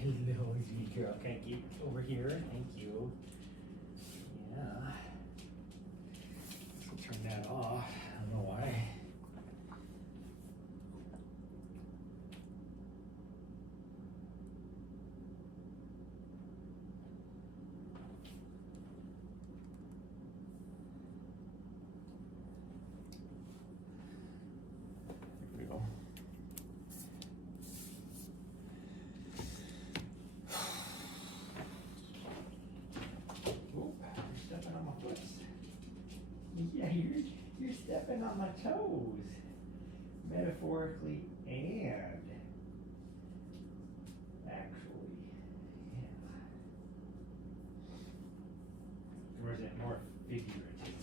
Hello, sweet girl. Can I get over here? Thank you. Yeah. Let's turn that off. I don't know why. There we go. Yeah, you're stepping on my toes, metaphorically and actually. Yeah. Or is it more figuratively?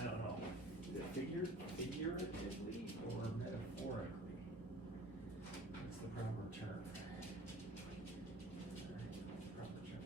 I don't know. Is it figuratively or metaphorically? What's the proper term? Proper term.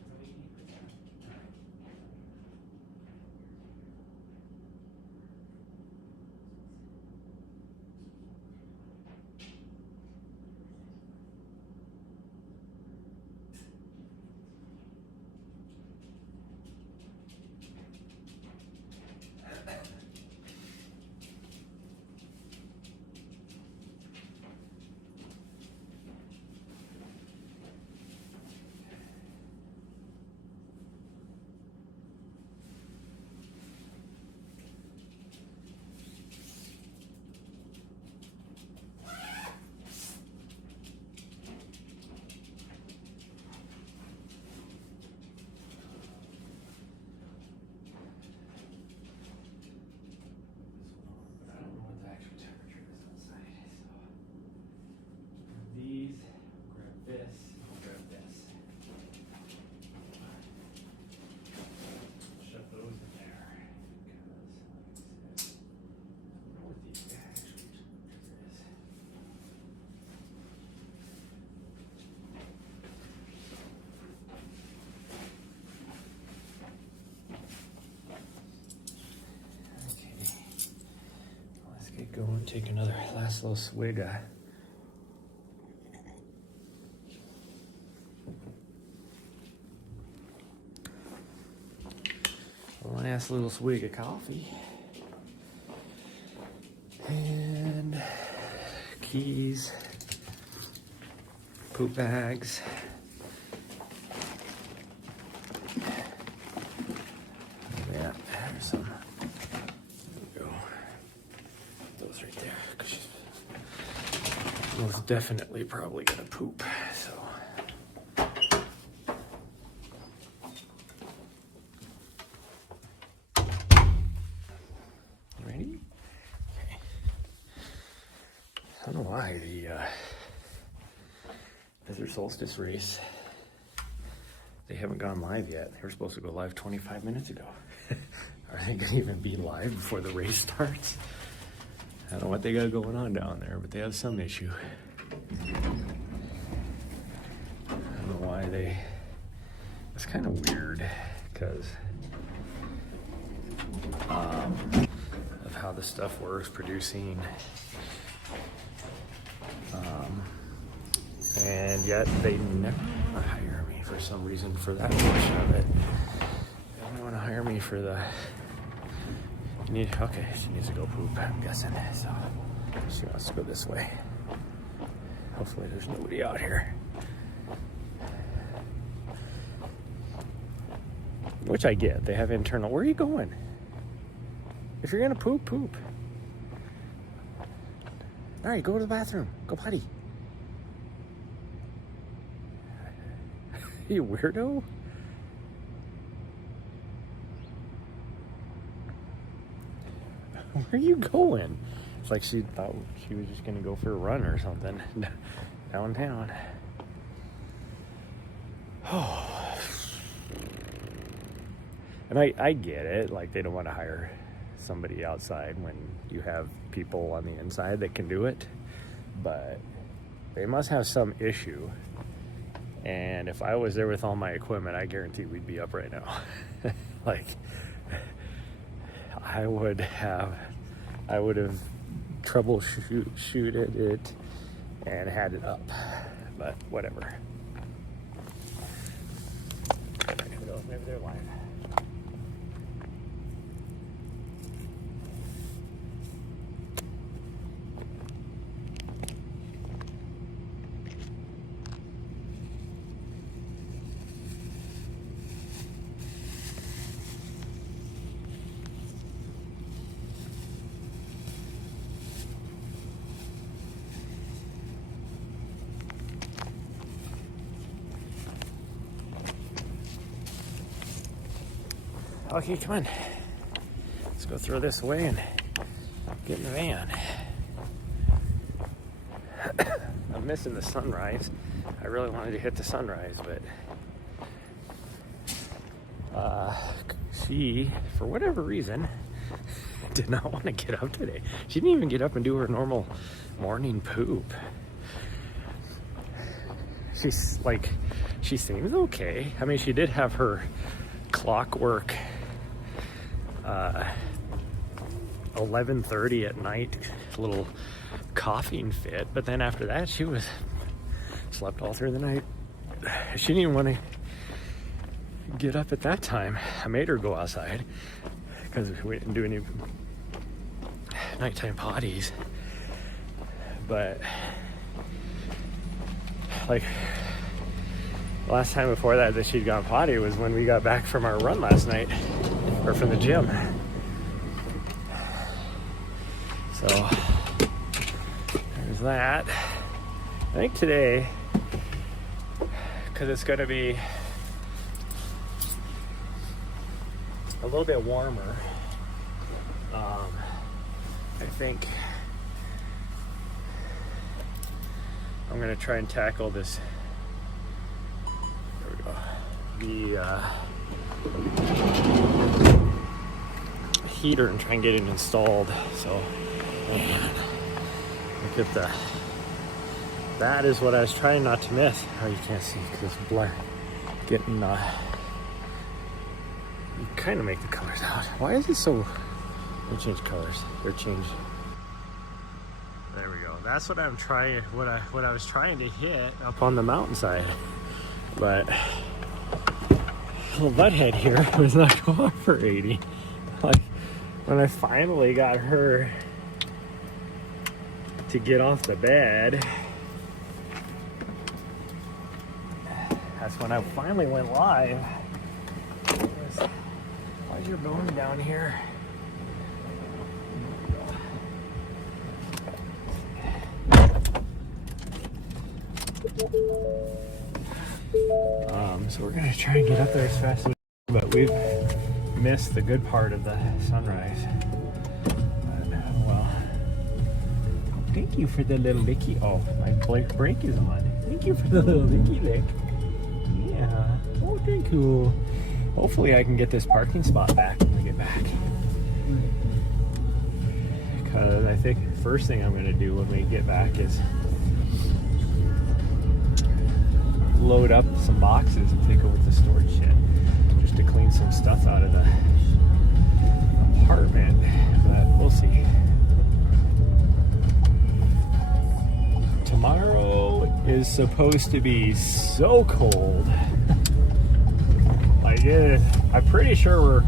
These, grab this, I'll grab this. Shove those in there because, like I said, I don't know what the actual temperature is. Okay, let's get going. Take another last little swig. Last little swig of coffee and keys, poop bags. Yeah, there's some. There we go. Those right there, because she's most definitely probably gonna poop. So. I don't know why the Desert Solstice race, they haven't gone live yet. They were supposed to go live 25 minutes ago. Are they going to even be live before the race starts? I don't know what they got going on down there, but they have some issue. I don't know why they... It's kind of weird because of how the stuff works, producing. And yet they never want to hire me for some reason for that portion of it. They don't want to hire me for the... Okay, she needs to go poop, I'm guessing. So she wants to go this way. Hopefully there's nobody out here. Which I get. They have internal... Where are you going? If you're gonna poop, poop. All right, go to the bathroom. Go potty. You weirdo? Where are you going? It's like she thought she was just gonna go for a run or something downtown. Oh. And I get it. Like, they don't want to hire somebody outside when you have people on the inside that can do it. But they must have some issue. And if I was there with all my equipment, I guarantee we'd be up right now. Like, I would have troubleshooted it and had it up, but whatever. Maybe they're live. Okay, come on. Let's go throw this away and get in the van. I'm missing the sunrise. I really wanted to hit the sunrise, but she, for whatever reason, did not want to get up today. She didn't even get up and do her normal morning poop. She's like, she seems okay. I mean, she did have her clockwork 11:30 at night, a little coughing fit, but then after that she slept all through the night. She didn't even want to get up at that time. I made her go outside because we didn't do any nighttime potties, but like last time before that she'd gone potty was when we got back from our run last night, or from the gym. So there's that. I think today, because it's going to be a little bit warmer, I think I'm going to try and tackle this. There we go. The heater and try and get it installed. So, man, look at that is what I was trying not to miss. Oh, you can't see because it's blur. Getting you kind of make the colors out. Why is it so? They change colors. They're changed. There we go. That's what I'm trying. What I was trying to hit up on the mountainside, but little butthead here was not cooperating. Like when I finally got her to get off the bed, that's when I finally went live. Why's your bone down here? So we're gonna try and get up there as fast as we can, but we've missed the good part of the sunrise. Well, thank you for the little licky. Oh, my brake is on. Thank you for the little licky lick. Yeah. Oh, thank you. Hopefully I can get this parking spot back when we get back. Because I think the first thing I'm going to do when we get back is load up some boxes and take over the storage shed just to clean some stuff out of the apartment. But we'll see. Tomorrow is supposed to be so cold. I'm pretty sure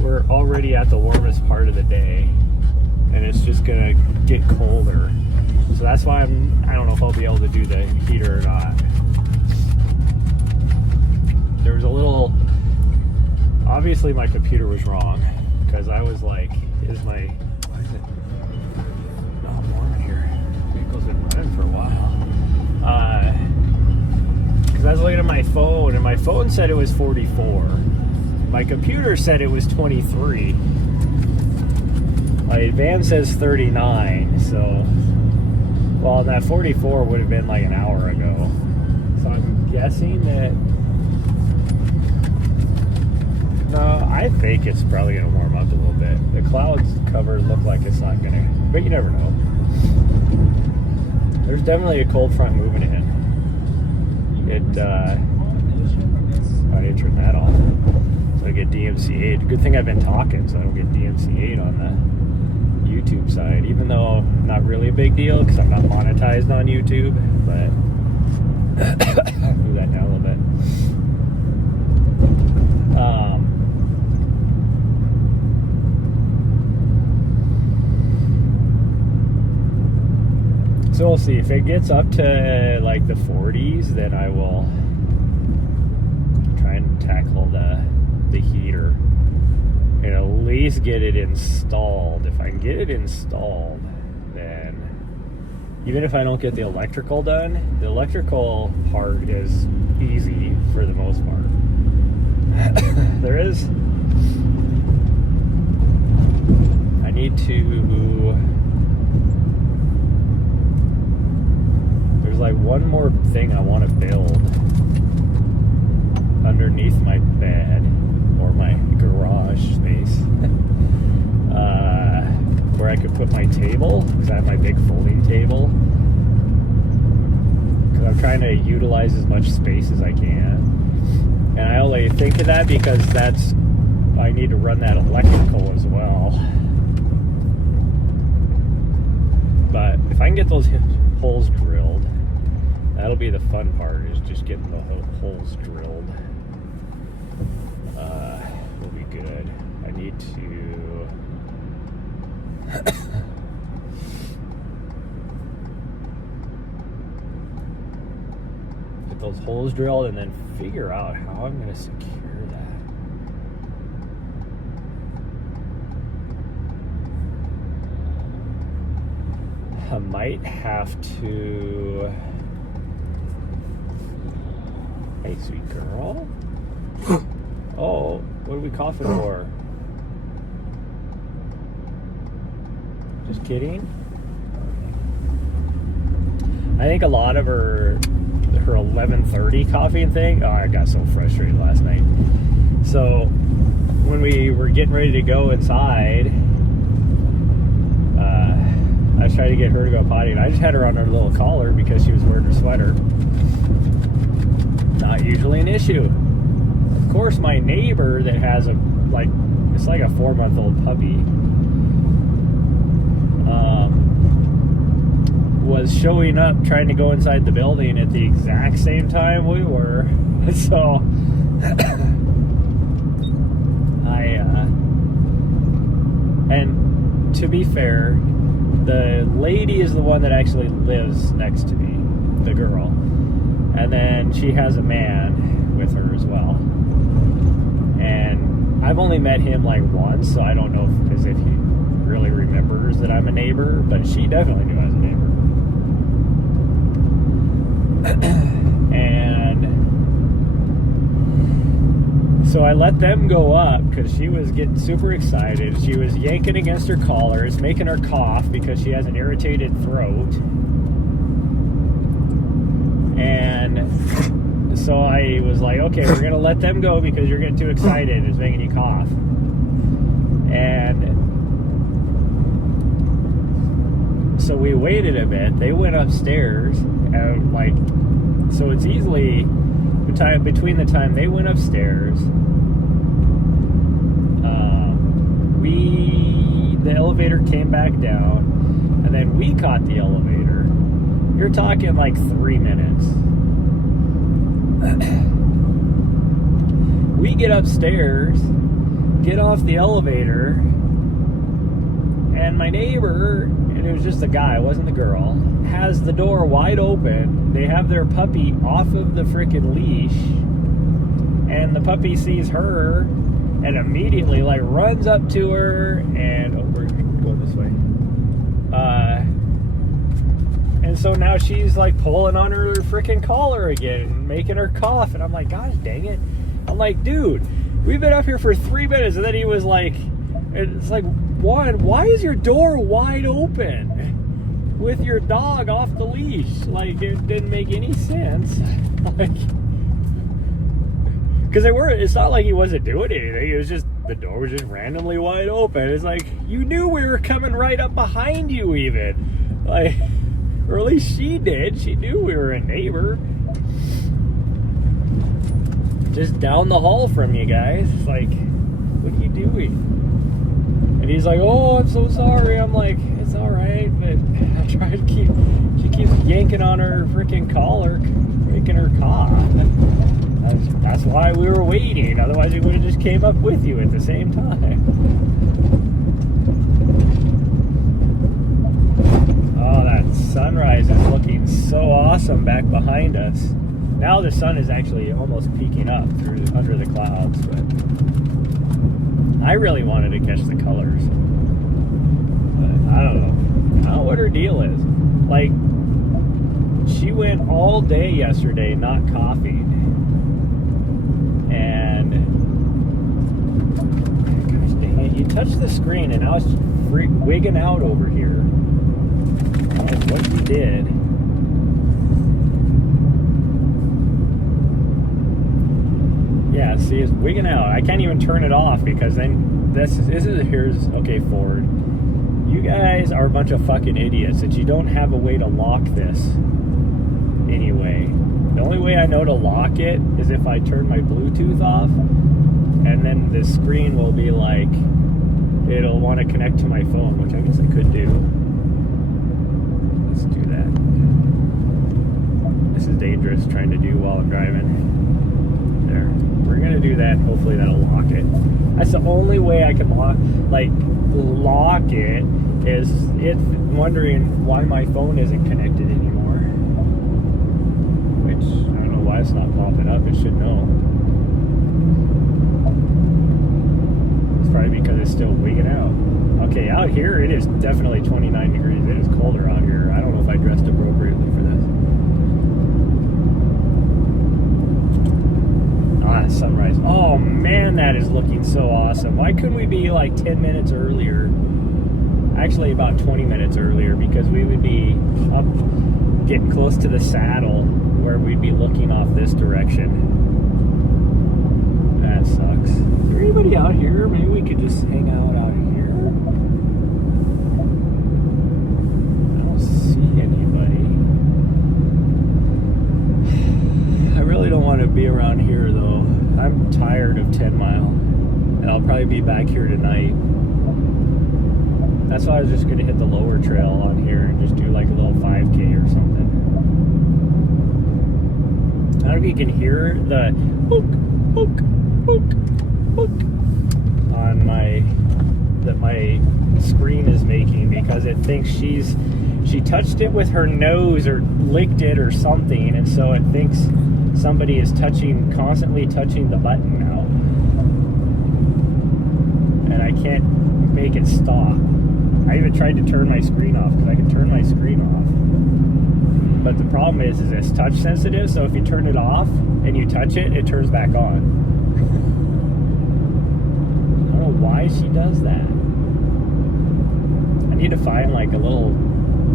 we're already at the warmest part of the day, and it's just gonna get colder. So that's why I don't know if I'll be able to do the heater or not. There was a little, obviously my computer was wrong, because I was like, why is it not warm in here? Vehicle's been running for a while. Because I was looking at my phone, and my phone said it was 44. My computer said it was 23. My van says 39, so, well, that 44 would have been like an hour ago. So I'm guessing that, no, I think it's probably going to warm up a little bit. The clouds cover look like it's not going to, but you never know. There's definitely a cold front moving in. I need to turn that off. So I get DMCA'd. Good thing I've been talking, so I don't get DMCA'd on the YouTube side, even though not really a big deal because I'm not monetized on YouTube, but move that down a little bit. So we'll see. If it gets up to like the 40s, then I will try and tackle the heater and at least get it installed. If I can get it installed, then even if I don't get the electrical done, the electrical part is easy for the most part. I need to, there's like one more thing I want to build underneath my bed or my garage space where I could put my table, because I have my big folding table, because I'm trying to utilize as much space as I can. And I only think of that because I need to run that electrical as well. But if I can get those holes drilled, that'll be the fun part, is just getting the holes drilled. Will be good. I need to get those holes drilled and then figure out how I'm going to secure that. I might have to. Hey, sweet girl. Oh, what are we coughing for? Just kidding? Okay. I think a lot of her 11:30 coughing thing. Oh, I got so frustrated last night. So when we were getting ready to go inside, I was trying to get her to go potty, and I just had her on her little collar because she was wearing her sweater. Not usually an issue. Of course, my neighbor that has it's like a 4-month-old puppy, was showing up trying to go inside the building at the exact same time we were. So and to be fair, the lady is the one that actually lives next to me, the girl. And then she has a man with her as well. And I've only met him like once, so I don't know if he really remembers that I'm a neighbor, but she definitely knew I was a neighbor. And so I let them go up because she was getting super excited. She was yanking against her collar. It's making her cough because she has an irritated throat. And so I was like, okay, we're going to let them go because you're getting too excited. It's making you cough. And so we waited a bit. They went upstairs. And so it's easily between the time they went the elevator came back down, and then we caught the elevator. You're talking like 3 minutes. We get upstairs, get off the elevator, and my neighbor, and it was just a guy, it wasn't the girl, has the door wide open. They have their puppy off of the freaking leash, and the puppy sees her and immediately like runs up to her, and we're going this way. And so now she's like pulling on her freaking collar again, making her cough, and I'm like, gosh dang it. I'm like, dude, we've been up here for 3 minutes, and then he was like, it's like, why is your door wide open with your dog off the leash? Like, it didn't make any sense. Like, because it's not like he wasn't doing anything. It was just, the door was just randomly wide open. It's like, you knew we were coming right up behind you even. Like, or at least she did. She knew we were a neighbor. Just down the hall from you guys. It's like, what are you doing? And he's like, oh, I'm so sorry. I'm like, it's all right. But I try to she keeps yanking on her freaking collar, making her cough. That's why we were waiting. Otherwise, we would have just came up with you at the same time. Oh, that sunrise is looking so awesome back behind us. Now the sun is actually almost peeking up under the clouds, but I really wanted to catch the colors. But I don't know. I don't know what her deal is. Like, she went all day yesterday not coughing. And gosh dang it, you touched the screen and I was wigging out over here. I don't know what you did. Yeah, see, it's wigging out. I can't even turn it off because then here's okay, Ford. You guys are a bunch of fucking idiots that you don't have a way to lock this anyway. The only way I know to lock it is if I turn my Bluetooth off, and then the screen will be like, it'll want to connect to my phone, which I guess I could do. Let's do that. This is dangerous trying to do while I'm driving. There. We're going to do that. Hopefully that'll lock it. That's the only way I can lock it, is it wondering why my phone isn't connected anymore. Which, I don't know why it's not popping up. It should know. It's probably because it's still wigging out. Okay, out here it is definitely 29 degrees. It is colder out here. I don't know if I dressed appropriately for this. Sunrise. Oh man, that is looking so awesome. Why couldn't we be like 10 minutes earlier? Actually about 20 minutes earlier, because we would be up getting close to the saddle where we'd be looking off this direction. That sucks. Is there anybody out here? Maybe we could just hang out here. I don't see anybody. I really don't want to be around here though. I'm tired of 10 Mile, and I'll probably be back here tonight. That's why I was just going to hit the lower trail on here and just do like a little 5K or something. I don't know if you can hear the book, book, book, book on that my screen is making, because it thinks she touched it with her nose or licked it or something, and so it thinks somebody is constantly touching the button now, and I can't make it stop. I even tried to turn my screen off, because I can turn my screen off, but the problem is it's touch sensitive, so if you turn it off and you touch it, it turns back on. I don't know why she does that. I need to find like a little,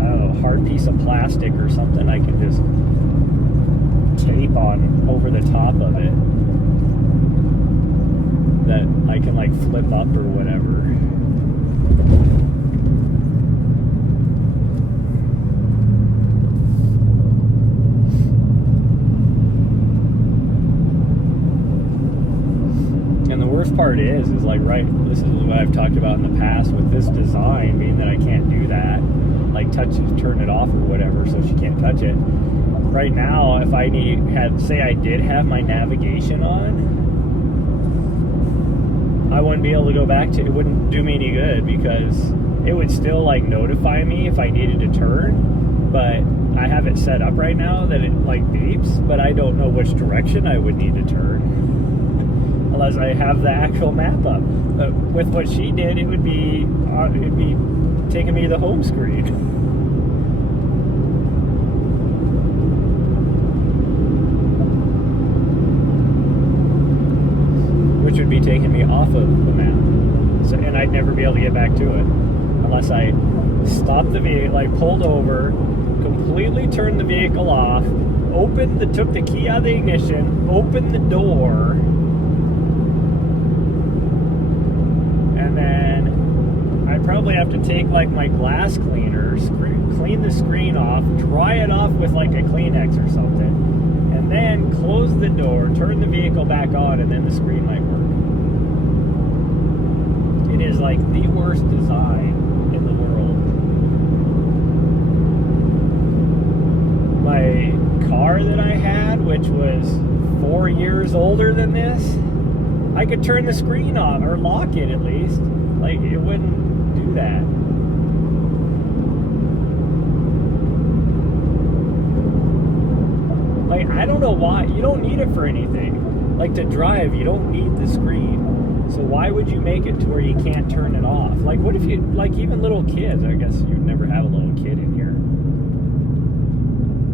I don't know, hard piece of plastic or something I can just tape on over the top of it that I can like flip up or whatever. And the worst part part is like, right, this is what I've talked about in the past with this design, being that I can't do that, like turn it off or whatever, so she can't touch it. Right now, if I say I did have my navigation on, I wouldn't be able to go back to it. It wouldn't do me any good because it would still like notify me if I needed to turn, but I have it set up right now that it like beeps, but I don't know which direction I would need to turn unless I have the actual map up. But with what she did, it'd be taking me to the home screen. Which would be taking me off of the map. So, and I'd never be able to get back to it unless I stopped the vehicle, like pulled over, completely turned the vehicle off, took the key out of the ignition, opened the door, and then I'd probably have to take like my glass cleaner, clean the screen off, dry it off with like a Kleenex or something, and then close the door, turn the vehicle back on, and then the screen might work. It is like the worst design in the world. My car that I had, which was 4 years older than this, I could turn the screen off, or lock it at least. Like, it wouldn't do that. Like, I don't know why. You don't need it for anything. Like, to drive, you don't need the screen. So why would you make it to where you can't turn it off? Like, what if you, like, even little kids, I guess you'd never have a little kid in here.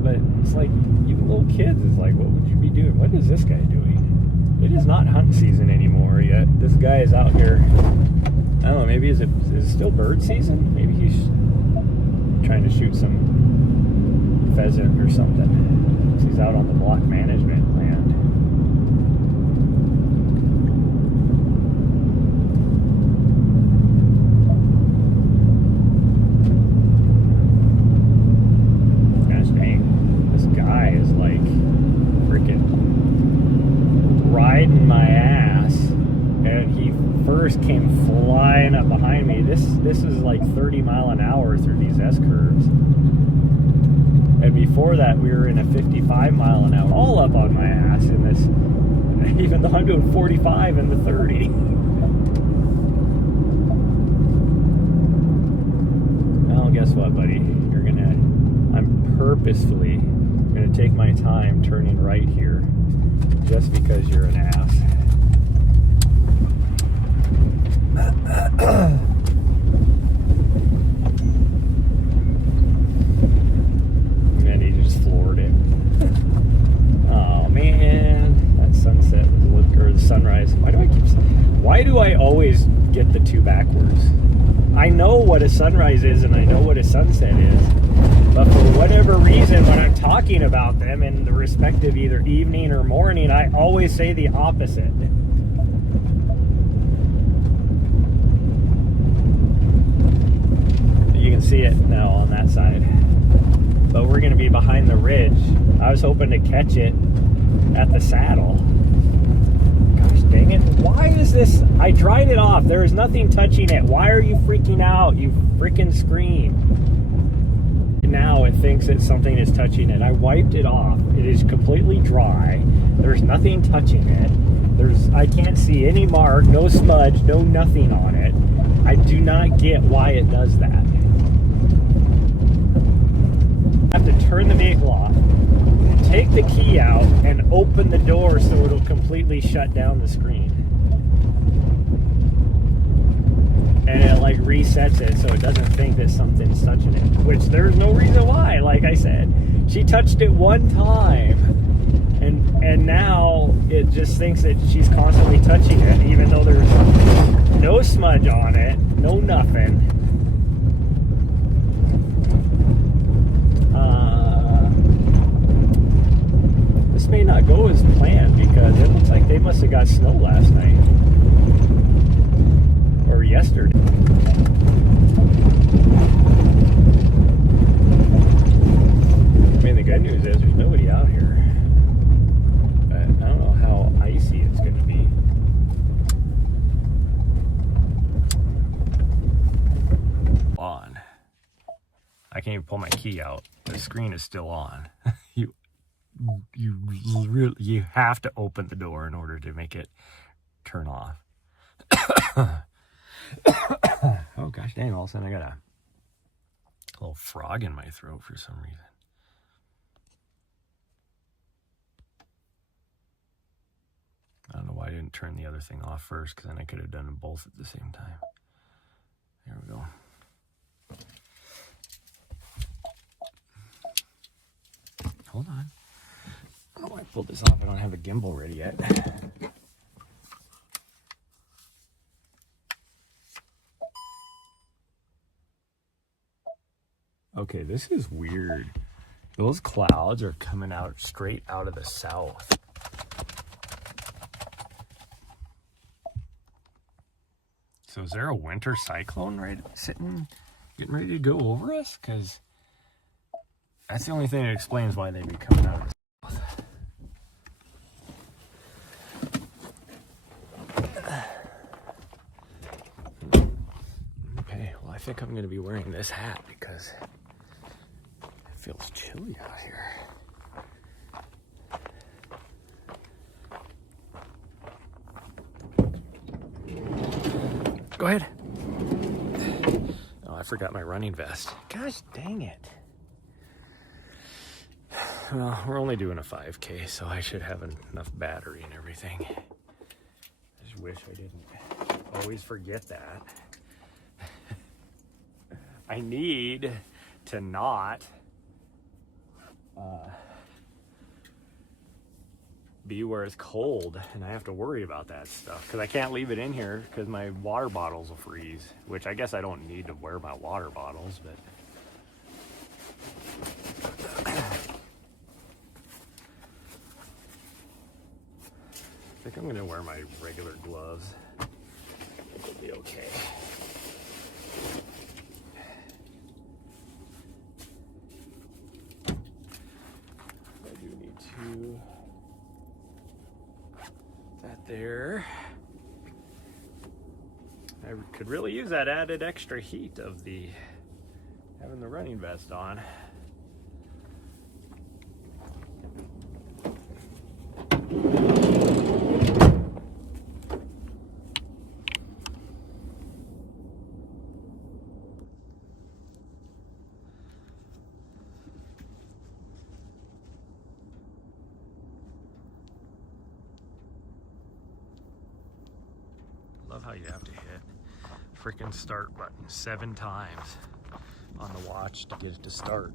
But it's like, even little kids is like, what would you be doing? What is this guy doing? It is not hunting season anymore yet. This guy is out here, I don't know, maybe is it still bird season? Maybe he's trying to shoot some pheasant or something. He's out on the block management land. Gosh dang, this guy is like freaking riding my ass, and he first came flying up behind me. This is like 30 mile an hour through these S-curves. And before that, we were in a 55 mile an hour, all up on my ass in this, even though I'm doing 45 in the 30. Well, guess what, buddy? I'm purposefully gonna take my time turning right here, just because you're an ass. Floored it. Oh man, that sunset or the sunrise. Why do I always get the two backwards? I know what a sunrise is and I know what a sunset is, but for whatever reason, when I'm talking about them in the respective either evening or morning, I always say the opposite. You can see it now on that side. But we're going to be behind the ridge. I was hoping to catch it at the saddle. Gosh dang it. Why is this? I dried it off. There is nothing touching it. Why are you freaking out, you freaking screen? Now it thinks that something is touching it. I wiped it off. It is completely dry. There's nothing touching it. I can't see any mark, no smudge, no nothing on it. I do not get why it does that. Have to turn the vehicle off, take the key out, and open the door so it'll completely shut down the screen. And it like resets it so it doesn't think that something's touching it, which there's no reason why. Like I said, she touched it one time, and now it just thinks that she's constantly touching it, even though there's no smudge on it, no nothing. This may not go as planned because it looks like they must have got snow last night or yesterday. I mean, the good news is there's nobody out here. But I don't know how icy it's going to be. my key out, the screen is still on. you have to open the door in order to make it turn off. Oh gosh dang, all of a sudden I got a little frog in my throat for some reason. I don't know why I didn't turn the other thing off first, because then I could have done them both at the same time. There we go. Hold on. I don't know why I pulled this off. I don't have a gimbal ready yet. Okay, this is weird. Those clouds are coming out straight out of the south. So is there a winter cyclone getting ready to go over us? Because that's the only thing that explains why they'd be coming out of the south. Okay, well I think I'm going to be wearing this hat because it feels chilly out here. Go ahead. Oh, I forgot my running vest. Gosh dang it. Well, we're only doing a 5K, so I should have enough battery and everything. I just wish I didn't always forget that. I need to not be where it's cold, and I have to worry about that stuff because I can't leave it in here because my water bottles will freeze, which I guess I don't need to wear my water bottles, but I think I'm gonna wear my regular gloves. I think it'll be okay. I do need to that there. I could really use that added extra heat of having the running vest on. Love how you have to hit freaking start button 7 times on the watch to get it to start.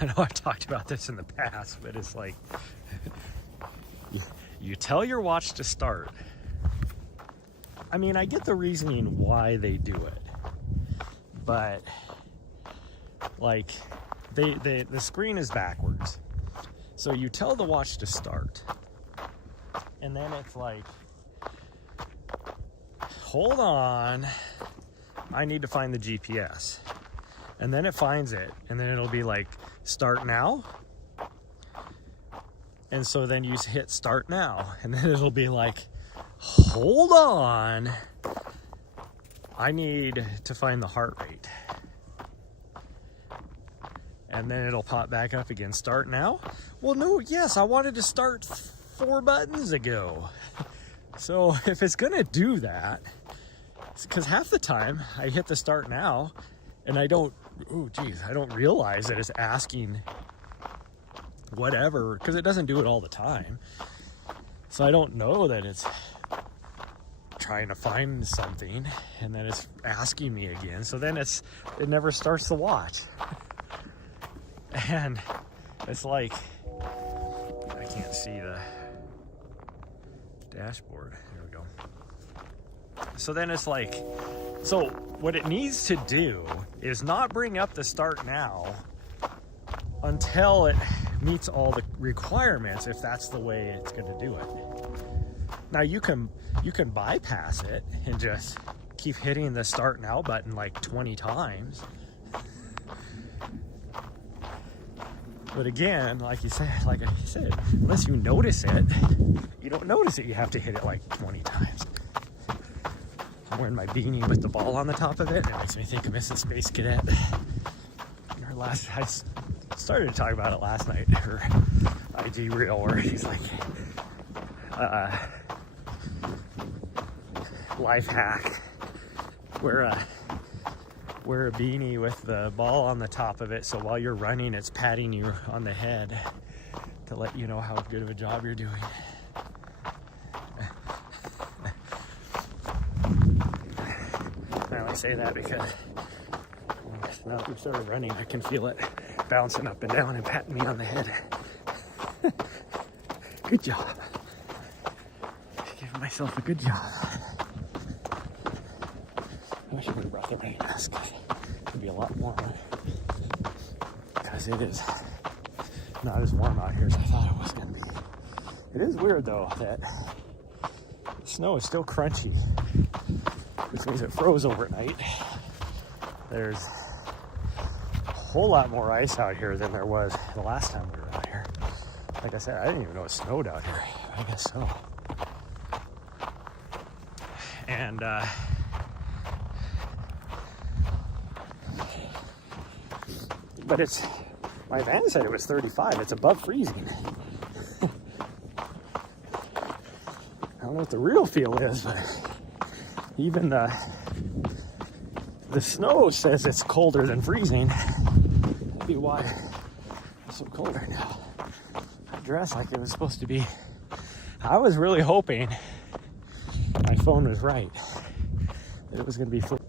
I know I've talked about this in the past, but it's like you tell your watch to start. I mean, I get the reasoning why they do it, but like the screen is backwards, so you tell the watch to start, and then it's like, hold on, I need to find the GPS. And then it finds it, and then it'll be like, start now. And so then you hit start now, and then it'll be like, hold on, I need to find the heart rate. And then it'll pop back up again, start now. Well, no, yes, I wanted to start 4 buttons ago. So if it's gonna do that, because half the time I hit the start now and I don't realize that it's asking whatever, because it doesn't do it all the time. So I don't know that it's trying to find something, and then it's asking me again. So then it never starts the watch. And it's like, I can't see the dashboard. There we go. So then it's like, so what it needs to do is not bring up the start now until it meets all the requirements, if that's the way it's going to do it. Now you can bypass it and just keep hitting the start now button like 20 times. But again, like I said, unless you notice it, you don't notice it. You have to hit it like 20 times. I'm wearing my beanie with the ball on the top of it. It makes me think of Mrs. Space Cadet. I started to talk about it last night, her IG reel, where he's like, life hack, wear a beanie with the ball on the top of it, so while you're running, it's patting you on the head to let you know how good of a job you're doing. I only say that because now that we started running, I can feel it bouncing up and down and patting me on the head. Good job. Giving myself a good job. I wish I would have brought the rain mask. It would be a lot warmer. Because it is not as warm out here as I thought it was going to be. It is weird though that snow is still crunchy, which means it froze overnight. There's a whole lot more ice out here than there was the last time we were out here. Like I said, I didn't even know it snowed out here. I guess so. And but my van said it was 35. It's above freezing. I don't know what the real feel is, but even the snow says it's colder than freezing. That'd be why it's so cold right now. I dressed like it was supposed to be. I was really hoping my phone was right, that it was going to be full.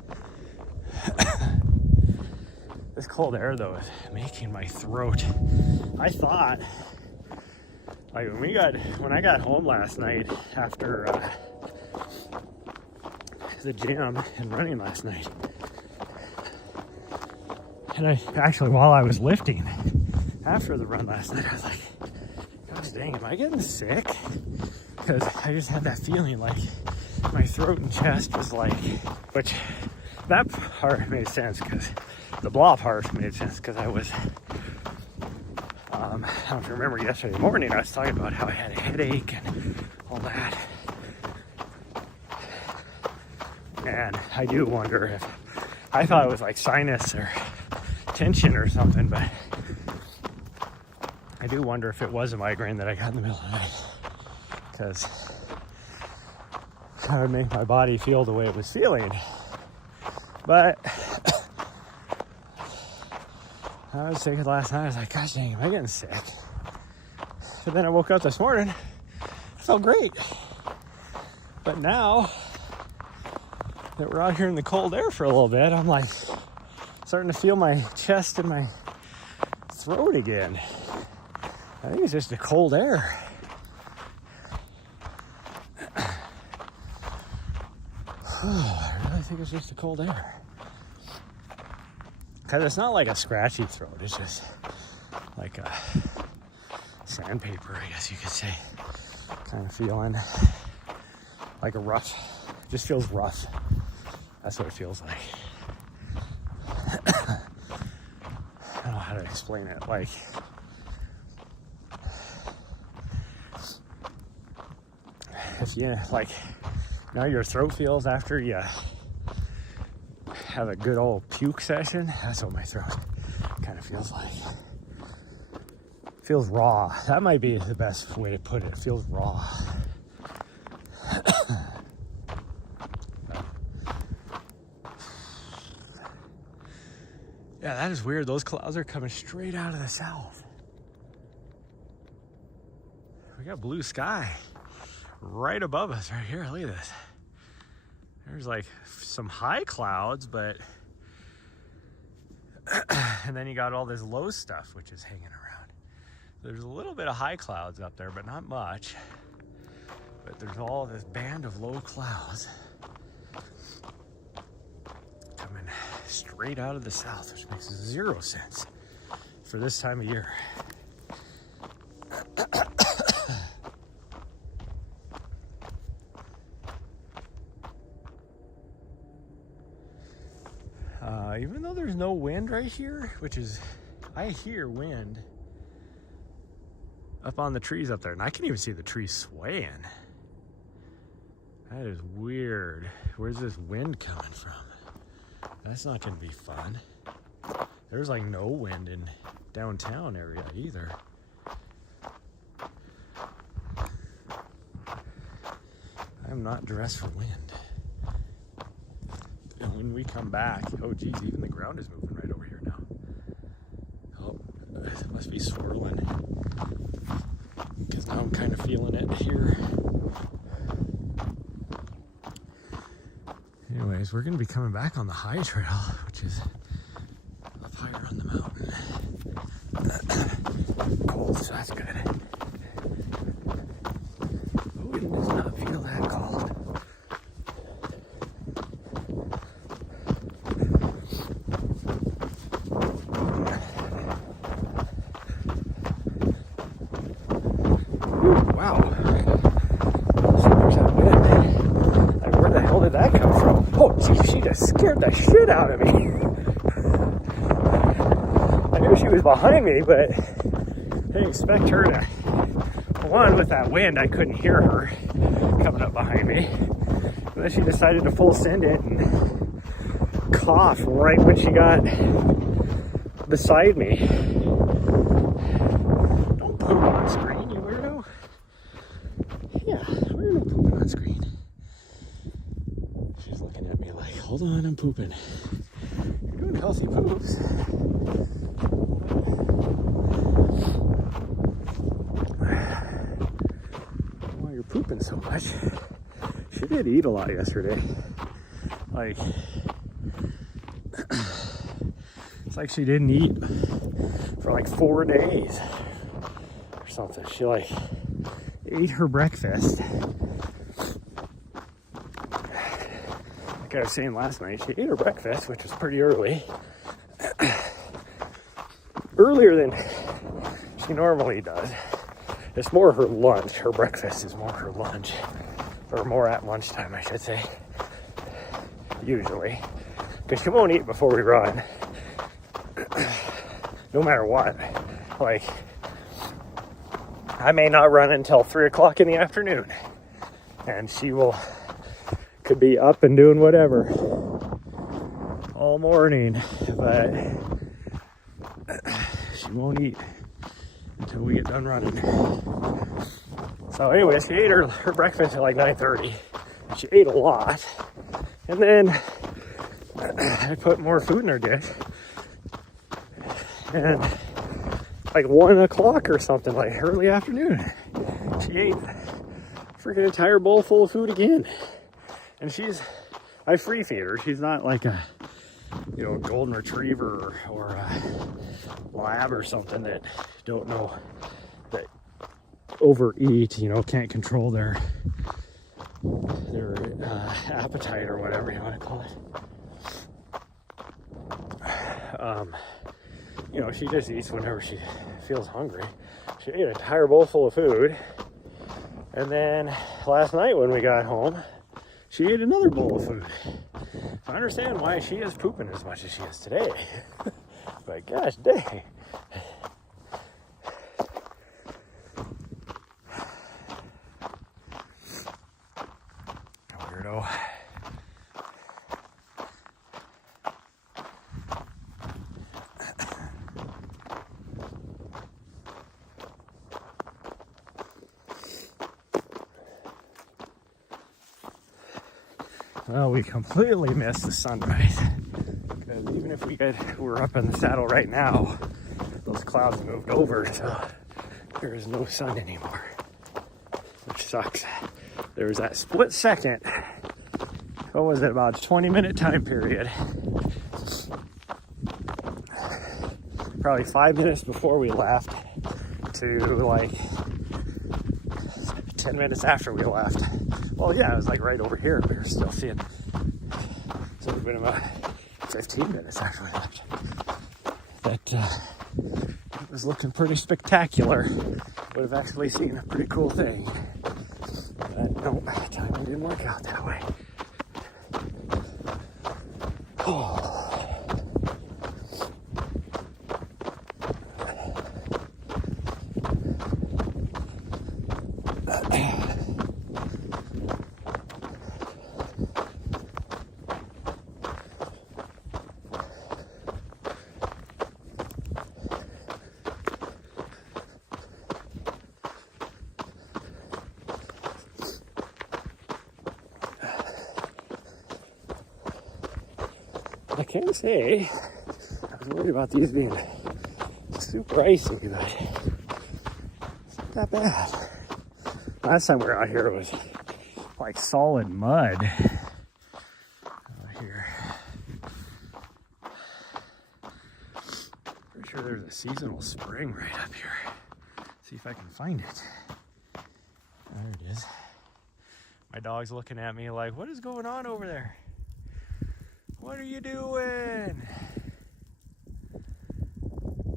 This cold air though is making my throat. I thought, like when I got home last night after the gym and running last night, and while I was lifting after the run last night, I was like, gosh dang, am I getting sick? Because I just had that feeling like my throat and chest was like, which that part made sense because the blah part made sense because I was, I don't know if you remember yesterday morning, I was talking about how I had a headache and all that. And I do wonder if, I thought it was like sinus or tension or something, but I do wonder if it was a migraine that I got in the middle of the night, because that would make my body feel the way it was feeling. But I was thinking last night, I was like, gosh dang, am I getting sick? But then I woke up this morning, I felt great. But now that we're out here in the cold air for a little bit, I'm like starting to feel my chest and my throat again. I think it's just the cold air. I really think it's just the cold air. Because it's not like a scratchy throat, it's just like a sandpaper, I guess you could say. Kind of feeling like a rough, just feels rough. That's what it feels like. I don't know how to explain it. Like, if you, like, now your throat feels after you have a good old puke session. That's what my throat kind of feels like. Feels raw. That might be the best way to put it. It feels raw. Yeah, that is weird. Those clouds are coming straight out of the south. We got blue sky right above us right here. Look at this. There's like some high clouds, but and then you got all this low stuff which is hanging around. There's a little bit of high clouds up there, but not much. But there's all this band of low clouds coming straight out of the south, which makes zero sense for this time of year. Even though there's no wind right here, which is, I hear wind up on the trees up there, and I can even see the trees swaying. That is weird. Where's this wind coming from? That's not gonna be fun. There's like no wind in downtown area either. I'm not dressed for wind. And when we come back, oh geez, even the ground is moving right over here now. Oh, it must be swirling. Because now I'm kind of feeling it here. Anyways, we're going to be coming back on the high trail, which is up higher on the mountain. Cold, so that's good. Oh, it does not feel that cold. Ooh, wow. So there's that wind. Like, where the hell did that come from? Oh, geez, she just scared the shit out of me. I knew she was behind me, but I didn't expect her to. One, with that wind, I couldn't hear her coming up behind me. And then she decided to full send it and cough right when she got beside me. Don't poop on screen, you weirdo. Yeah, weirdo pooping on screen. She's looking at me like, hold on, I'm pooping. You're doing healthy poops. Why you're pooping so much? She did eat a lot yesterday. Like, it's like she didn't eat for like 4 days or something. She like ate her breakfast. Like I was saying last night, she ate her breakfast, which was pretty early. Earlier than she normally does. It's more her lunch. Her breakfast is more her lunch. Or more at lunchtime, I should say. Usually. Because she won't eat before we run. No matter what. Like, I may not run until 3 o'clock in the afternoon. And she could be up and doing whatever all morning. But she won't eat until we get done running. So anyways, she ate her breakfast at like 9:30. She ate a lot. And then I put more food in her dish. And like 1 o'clock or something, like early afternoon, she ate a freaking entire bowl full of food again. And I free feed her. She's not like a, golden retriever or a lab or something that don't know, that overeat, can't control their appetite or whatever you want to call it. She just eats whenever she feels hungry. She ate an entire bowl full of food. And then last night when we got home, she ate another bowl of food. So I understand why she is pooping as much as she is today. But gosh dang. Weirdo. Well, we completely missed the sunrise. Because even if we're up in the saddle right now, those clouds moved over, so there is no sun anymore. Which sucks. There was that split second. What was it, about a 20-minute time period? Probably 5 minutes before we left to like 10 minutes after we left. Well, yeah, it was like right over here. We were still seeing. So it would have been about 15 minutes after we left. That it was looking pretty spectacular. Would have actually seen a pretty cool thing. But no, timing didn't work out that way. Oh. I can't say I was worried about these being super icy, but it's not that bad. Last time we were out here, it was like solid mud out here. Pretty sure there's a seasonal spring right up here. See if I can find it. There it is. My dog's looking at me like, what is going on over there? What are you doing?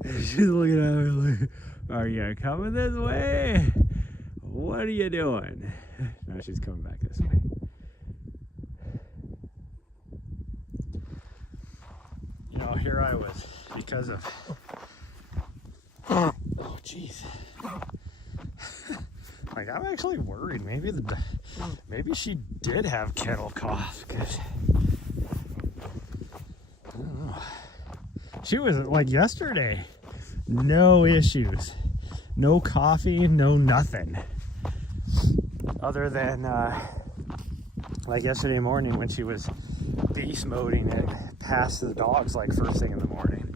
She's looking at me like, are you coming this way? What are you doing? Now she's coming back this way. You know, here I was because of... Oh, jeez. Like, I'm actually worried. Maybe she did have kennel cough, because I don't know. She was like yesterday, no issues, no coughing, no nothing. Other than like yesterday morning when she was beast moding and past the dogs like first thing in the morning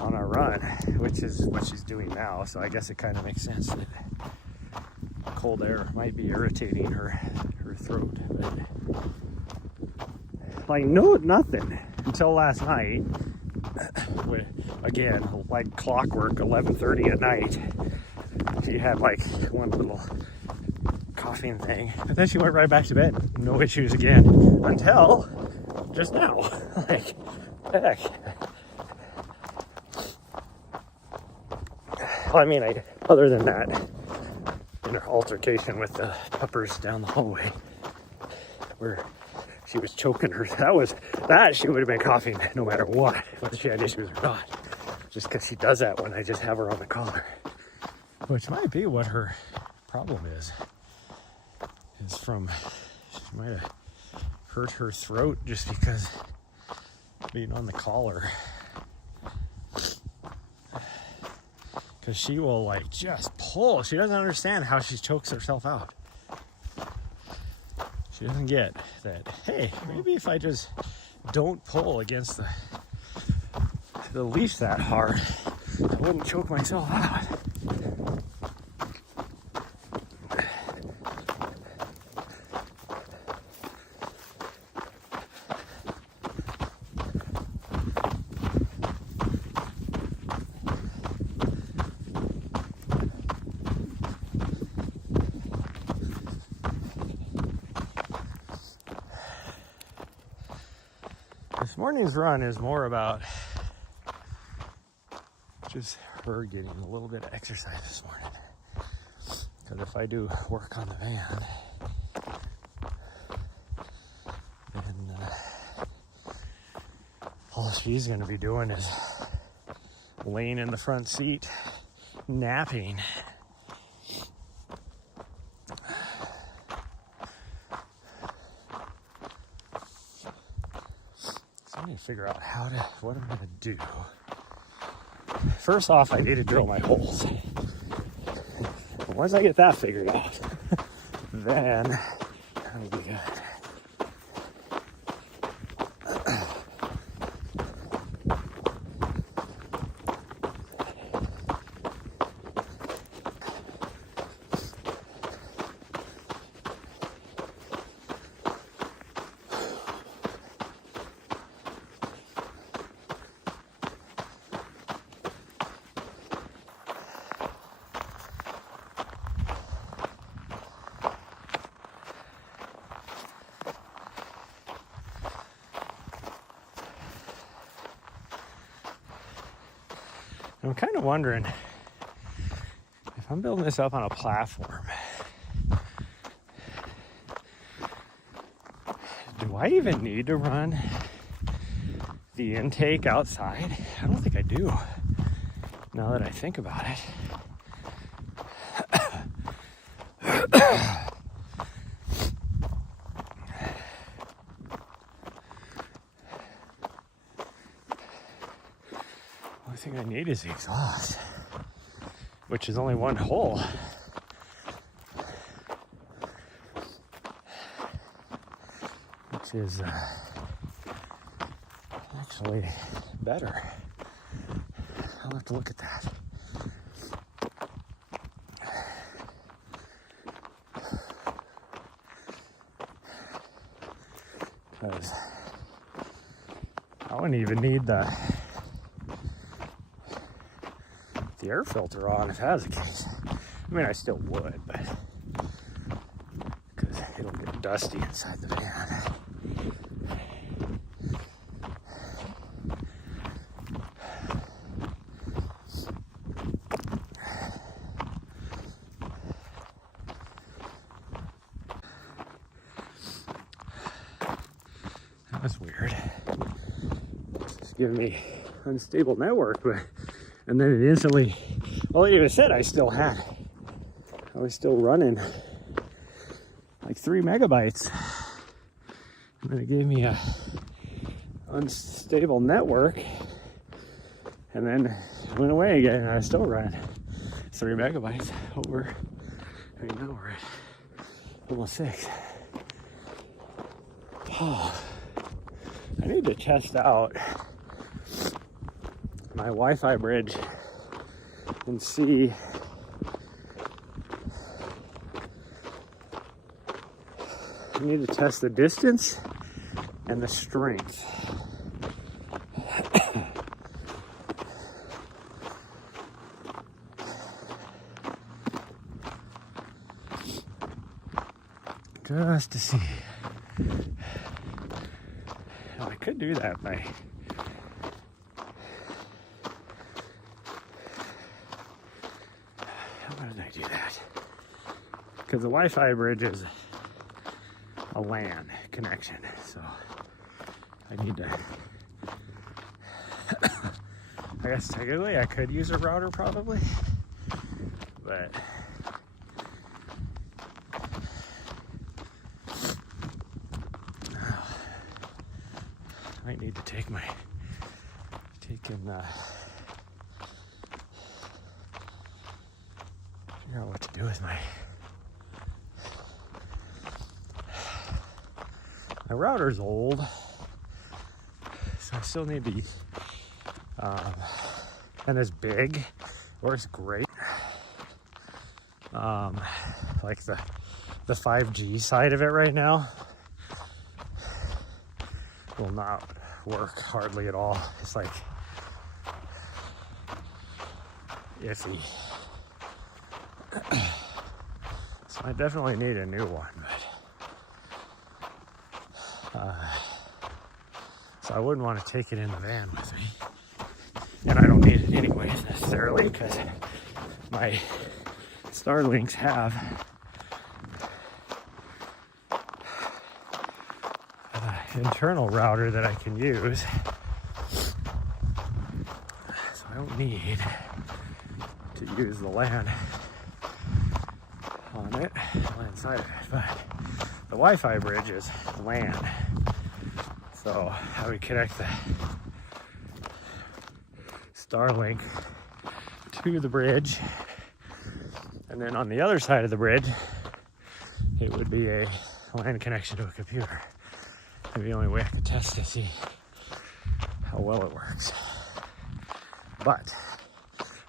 on a run, which is what she's doing now. So I guess it kind of makes sense that cold air might be irritating her throat. But, like, no, nothing until last night. Again, like clockwork, 11:30 at night. She had like one little coughing thing, but then she went right back to bed. No issues again until just now. Like, heck. Well, I mean, other than that, in her altercation with the puppers down the hallway, where she was choking her, that she would have been coughing no matter what, whether she had issues or not. Just because she does that when I just have her on the collar, which might be what her problem is from, she might have hurt her throat just because being on the collar. Because she will like just pull. She doesn't understand how she chokes herself out. She doesn't get that, hey, maybe if I just don't pull against the leash that hard, I wouldn't choke myself out. This morning's run is more about just her getting a little bit of exercise this morning. Because if I do work on the van, then all she's going to be doing is laying in the front seat, napping. I need to figure out what I'm gonna do. First off, I need to drill my holes. Once I get that figured out, then that'll be good. I'm kind of wondering if I'm building this up on a platform, do I even need to run the intake outside? I don't think I do, now that I think about it. The thing I need is the exhaust, which is only one hole. Which is actually better. I'll have to look at that. Because I wouldn't even need the air filter on if that was the case. I mean, I still would, but because it'll get dusty inside the van. That was weird. It's giving me unstable network, but and then it instantly, well, it even said I was still running like 3 megabytes. And then it gave me a unstable network. And then it went away again and I was still running 3 megabytes over. I mean, now we're at almost 6. Oh, I need to test out my Wi-Fi bridge and see I need to test the distance and the strength. Just to see. Now, I could do that by how did I do that? Because the Wi-Fi bridge is a LAN connection, so I need to I guess technically I could use a router probably, but I might need to take in figure out what to do with my router's old, so I still need to and it's big, works great. Like the 5G side of it right now will not work hardly at all. It's like iffy. So I definitely need a new one, but so I wouldn't want to take it in the van with me, and I don't need it anyways necessarily because my Starlinks have an internal router that I can use, so I don't need to use the LAN on it, LAN side of it, but the Wi-Fi bridge is LAN. So I would connect the Starlink to the bridge, and then on the other side of the bridge, it would be a LAN connection to a computer. Maybe the only way I could test to see how well it works. But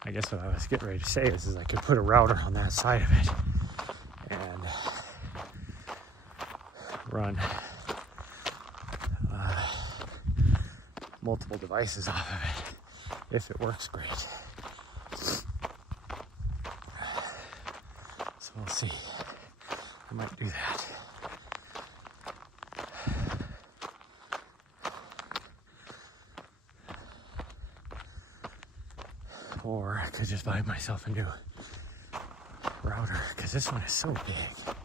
I guess what I was getting ready to say is I could put a router on that side of it and run multiple devices off of it if it works great. So we'll see. I might do that. Or I could just buy myself a new router because this one is so big.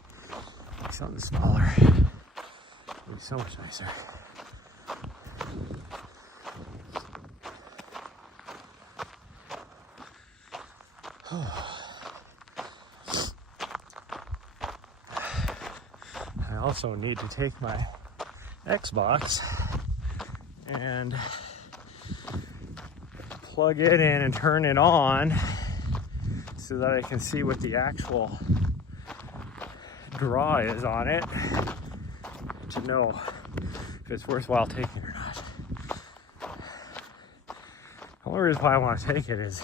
Like something smaller would be so much nicer. I also need to take my Xbox and plug it in and turn it on so that I can see what the actual draw is on it to know if it's worthwhile taking or not. only reason why I want to take it is,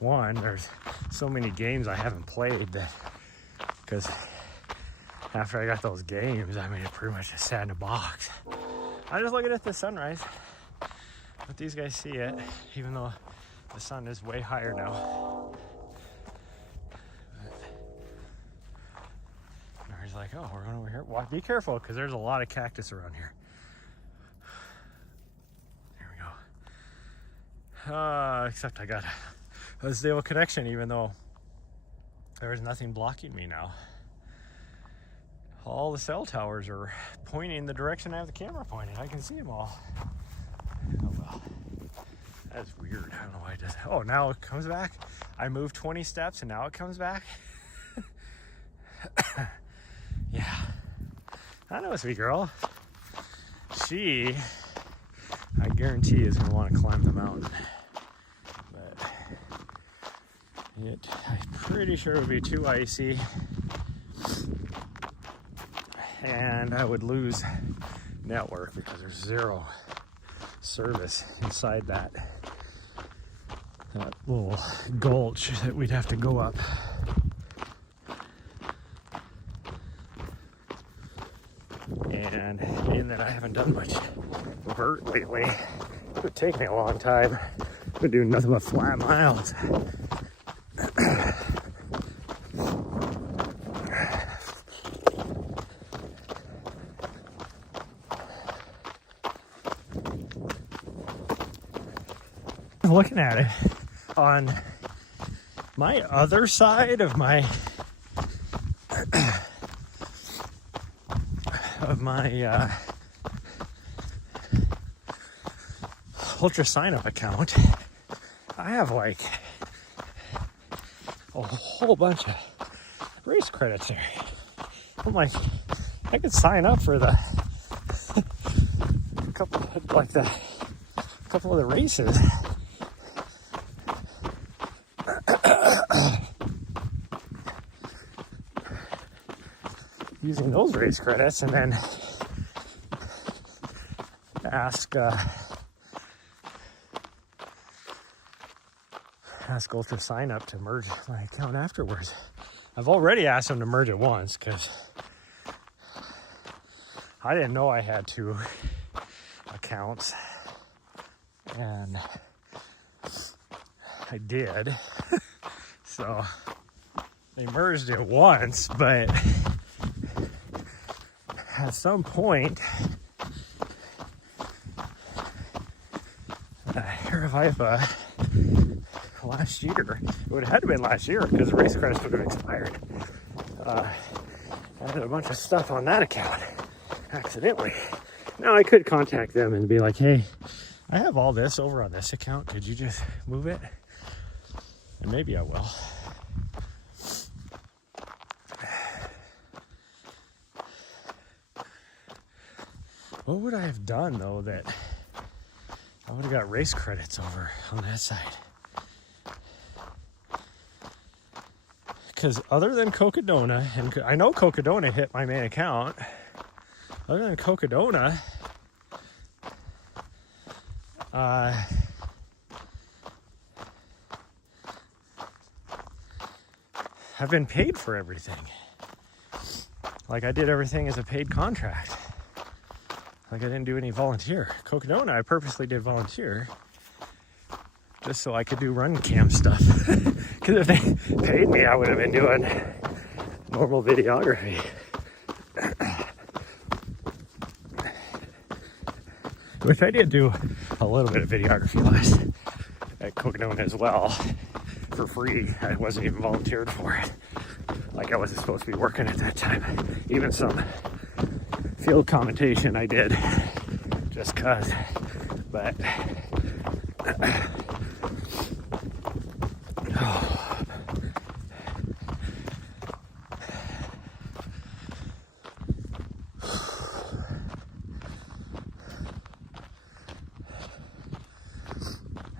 one, there's so many games I haven't played that, because after I got those games, I mean, it pretty much just sat in a box. I'm just looking at the sunrise. Let these guys see it, even though the sun is way higher now. He's like, oh, we're going over here. Well, be careful, because there's a lot of cactus around here. There we go. Except I got a stable connection, even though there is nothing blocking me now. All the cell towers are pointing the direction I have the camera pointed. I can see them all. Oh well. That's weird. I don't know why it does. Oh, now it comes back. I moved 20 steps and now it comes back. Yeah. I know a sweet girl. She, I guarantee, is going to want to climb the mountain. But I'm pretty sure it would be too icy. And I would lose network because there's zero service inside that little gulch that we'd have to go up. And being that I haven't done much vert lately, it would take me a long time. I would do nothing but flat miles. Looking at it on my other side of my ultra sign up account, I have like a whole bunch of race credits there. I'm like, I could sign up for the couple of the races. Using those race credits, and then ask Ultra Sign Up to merge my account afterwards. I've already asked them to merge it once because I didn't know I had 2 accounts, and I did. So they merged it once, but at some point, Herivipa last year, it would have had to been last year because the race credits would have expired. I did a bunch of stuff on that account accidentally. Now I could contact them and be like, hey, I have all this over on this account. Could you just move it? And maybe I will. What would I have done, though, that I would have got race credits over on that side? Because other than Cocodona, and I know Cocodona hit my main account, other than Cocodona, I've been paid for everything. Like, I did everything as a paid contract. Like, I didn't do any volunteer. Cocodona, I purposely did volunteer just so I could do run cam stuff. Because if they paid me, I would have been doing normal videography. Which I did do a little bit of videography last at Cocodona as well, for free. I wasn't even volunteered for it. Like, I wasn't supposed to be working at that time. Even some field commentation I did just cause, but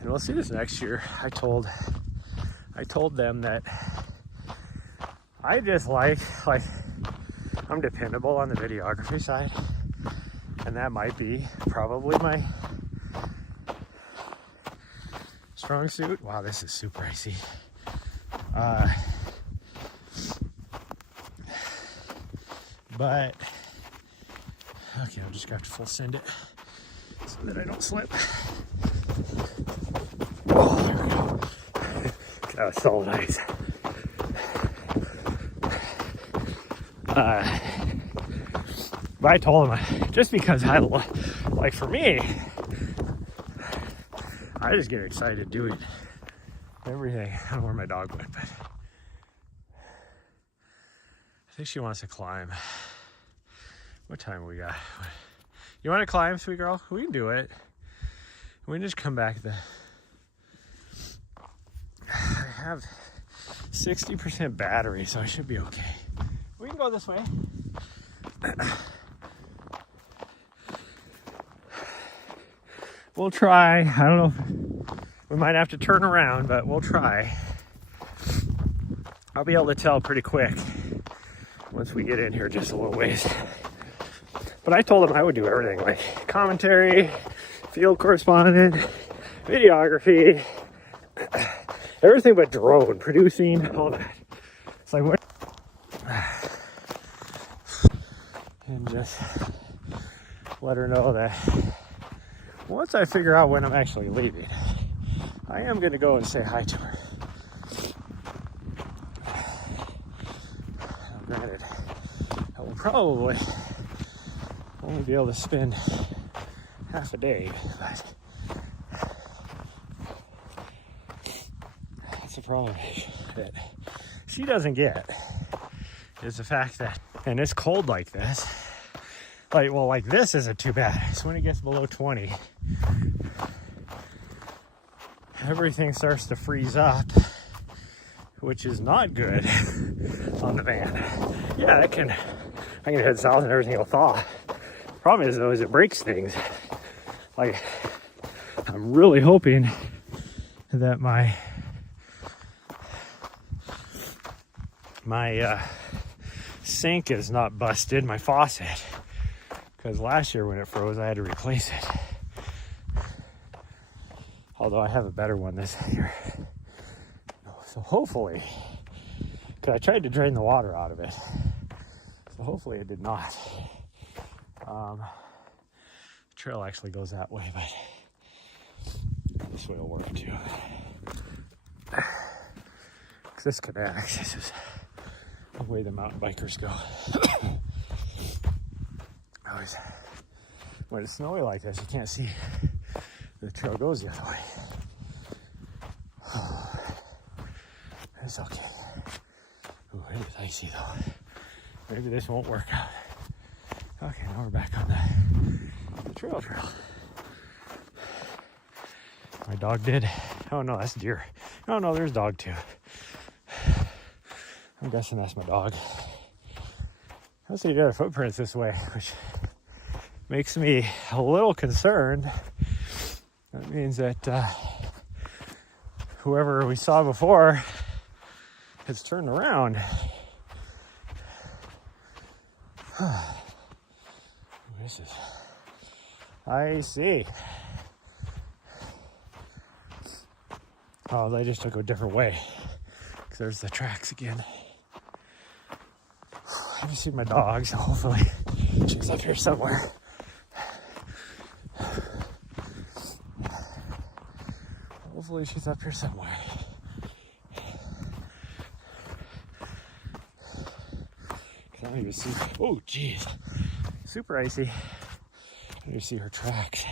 and we'll see this next year. I told them that I just like I'm dependable on the videography side, and that might be probably Strong suit. Wow, this is super icy. But okay, I'll just have to full send it so that I don't slip. Oh, there we go. That was solid ice. But I told him, just because like for me, I just get excited doing everything. I don't know where my dog went, but I think she wants to climb. What time we got? You want to climb, sweet girl? We can do it. We can just come back. I have 60% battery, so I should be okay. We can go this way. We'll try. I don't know. We might have to turn around, but we'll try. I'll be able to tell pretty quick once we get in here just a little ways. But I told him I would do everything, like commentary, field correspondent, videography, everything but drone, producing, all that. It's like, what? And just let her know that once I figure out when I'm actually leaving, I am going to go and say hi to her. Now, granted, I will probably only be able to spend half a day, but that's the problem that she doesn't get, is the fact that, and it's cold like this, like this isn't too bad. So when it gets below 20, everything starts to freeze up, which is not good on the van. Yeah, I can head south and everything will thaw. Problem is though, is it breaks things. Like, I'm really hoping that my sink is not busted, my faucet, because last year when it froze I had to replace it. Although I have a better one this year. So hopefully, because I tried to drain the water out of it, so hopefully it did not. The trail actually goes that way, but this way will work too. Because this connects. This is the way the mountain bikers go. Always, when it's snowy like this, you can't see the trail goes the other way. It's okay. Ooh, it is icy though. Maybe this won't work out. Okay, now we're back on the trail. My dog did. Oh no, that's deer. Oh no, there's dog too. I'm guessing that's my dog. I see the other footprints this way, which makes me a little concerned. That means that whoever we saw before has turned around. This is, I see. Oh, they just took a different way. Because there's the tracks again. I haven't seen my dog, so hopefully she's up here somewhere. Hopefully she's up here somewhere. I don't even see. Oh, geez. Super icy. I don't even see her tracks.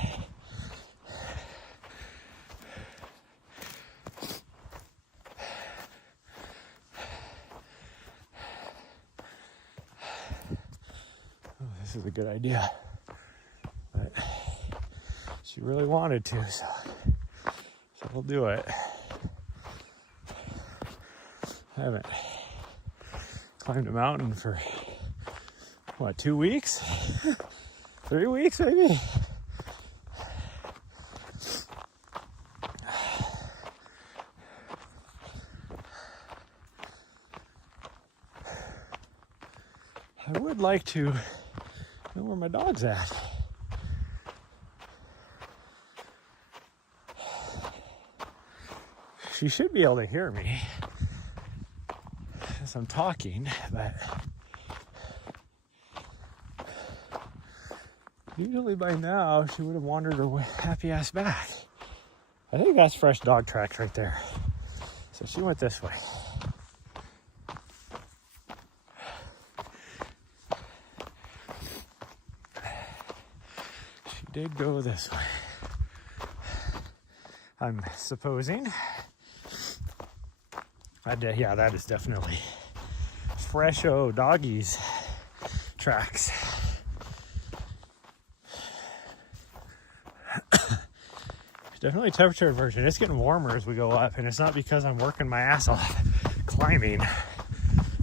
Oh, this is a good idea. But she really wanted to, so we'll do it. I haven't climbed a mountain for, what, 2 weeks? 3 weeks, maybe? I would like to know where my dog's at. she should be able to hear me as I'm talking, but usually by now she would have wandered her happy ass back. I think that's fresh dog tracks right there. So she went this way. She did go this way. I'm supposing. Yeah, that is definitely fresho doggies tracks. Definitely temperature inversion. It's getting warmer as we go up, and it's not because I'm working my ass off climbing.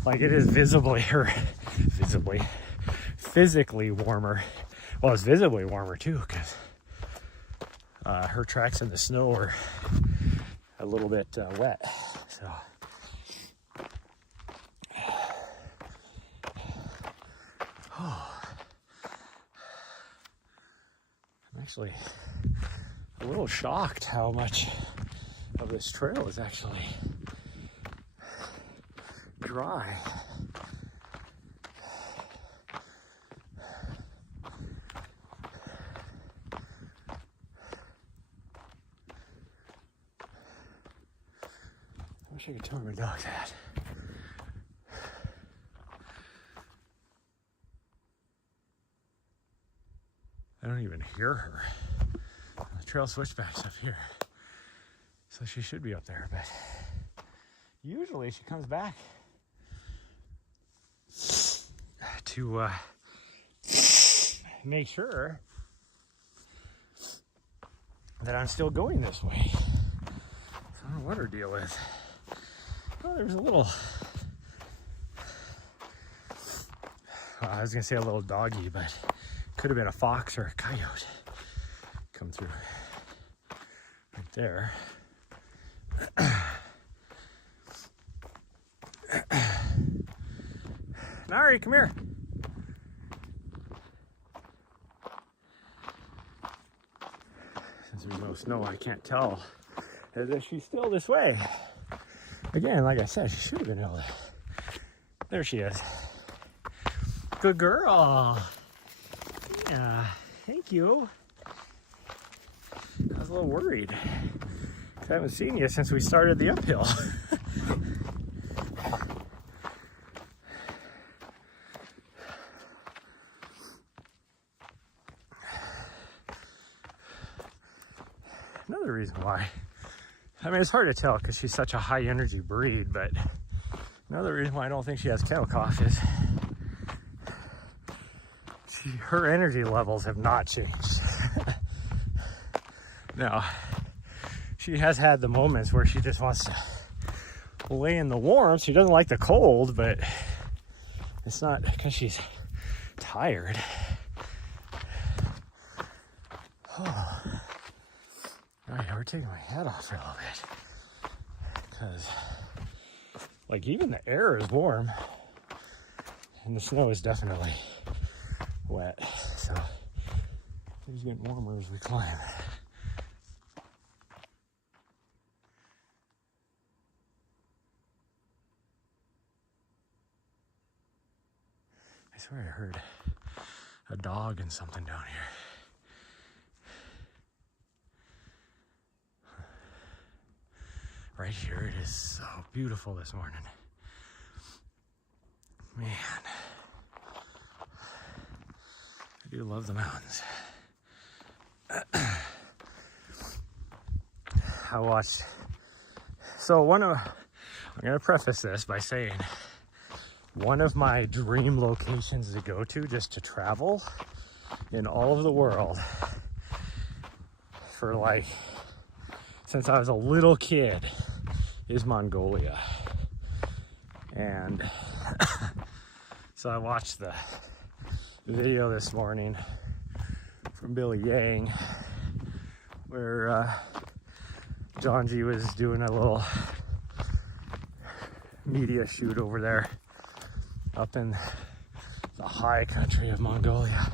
Like, it is physically warmer. Well, it's visibly warmer too, because her tracks in the snow are a little bit wet. So I'm actually a little shocked how much of this trail is actually dry. I wish I could tell where my dog's at. I don't even hear her. The trail switchback's up here, so she should be up there, but usually she comes back to make sure that I'm still going this way. So I don't know what her deal is. Oh, there's a little, I was gonna say a little doggy, but could have been a fox or a coyote come through right there. Nari, come here. Since there's no snow, I can't tell if she's still this way. Again, like I said, she should have been able to. There she is. Good girl. Yeah, thank you. I was a little worried. I haven't seen you since we started the uphill. Another reason why. I mean, it's hard to tell because she's such a high energy breed, but another reason why I don't think she has kennel cough is her energy levels have not changed. Now, she has had the moments where she just wants to lay in the warmth. She doesn't like the cold, but it's not because she's tired. Oh. All right, we're taking my hat off for a little bit because, like, even the air is warm and the snow is definitely wet. So it's getting warmer as we climb. I swear I heard a dog and something down here. Right here, it is so beautiful this morning. Man, I do love the mountains. I watched, I'm gonna preface this by saying one of my dream locations to go to, just to travel in all of the world for, like, since I was a little kid, is Mongolia. And so I watched the video this morning from Billy Yang where John G was doing a little media shoot over there up in the high country of Mongolia.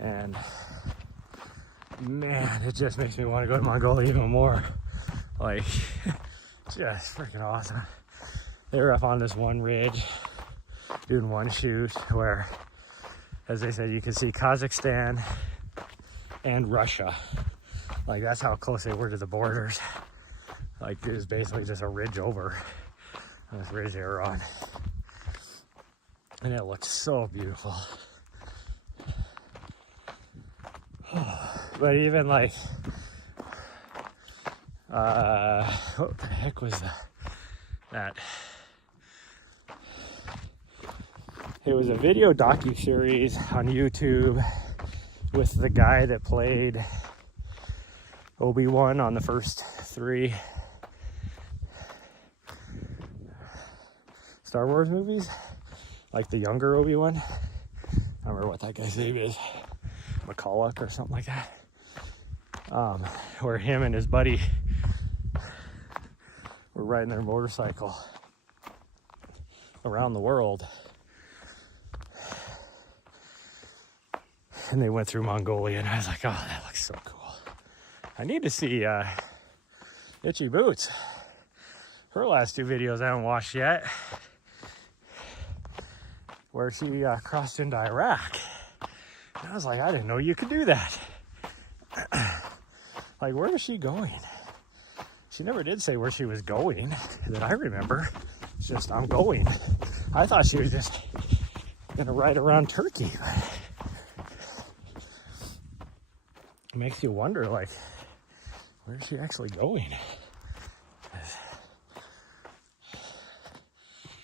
And man, it just makes me want to go to Mongolia even more. Like, just freaking awesome. They were up on this one ridge doing one shoot where, as they said, you could see Kazakhstan and Russia. Like, that's how close they were to the borders. Like, it was basically just a ridge over on this ridge they were on. And it looked so beautiful. But even like, what the heck was that? It was a video docu-series on YouTube with the guy that played Obi-Wan on the first 3 Star Wars movies, like the younger Obi-Wan. I don't remember what that guy's name is, McCulloch or something like that. Where him and his buddy were riding their motorcycle around the world. And they went through Mongolia, and I was like, oh, that looks so cool. I need to see Itchy Boots. Her last 2 videos I haven't watched yet, where she crossed into Iraq. And I was like, I didn't know you could do that. Like, where is she going? She never did say where she was going that I remember. It's just, I'm going. I thought she was just gonna ride around Turkey. But it makes you wonder, like, where is she actually going?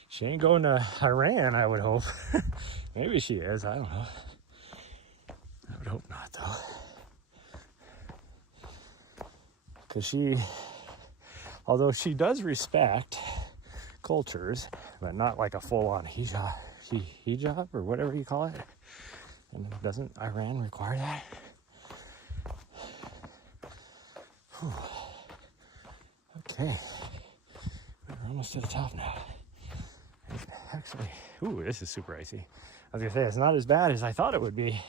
She ain't going to Iran, I would hope. Maybe she is, I don't know. I would hope not, though. Because she, although she does respect cultures, but not like a full-on hijab or whatever you call it. And doesn't Iran require that? Whew. Okay, we're almost to the top now. Actually, ooh, this is super icy. I was gonna say, it's not as bad as I thought it would be.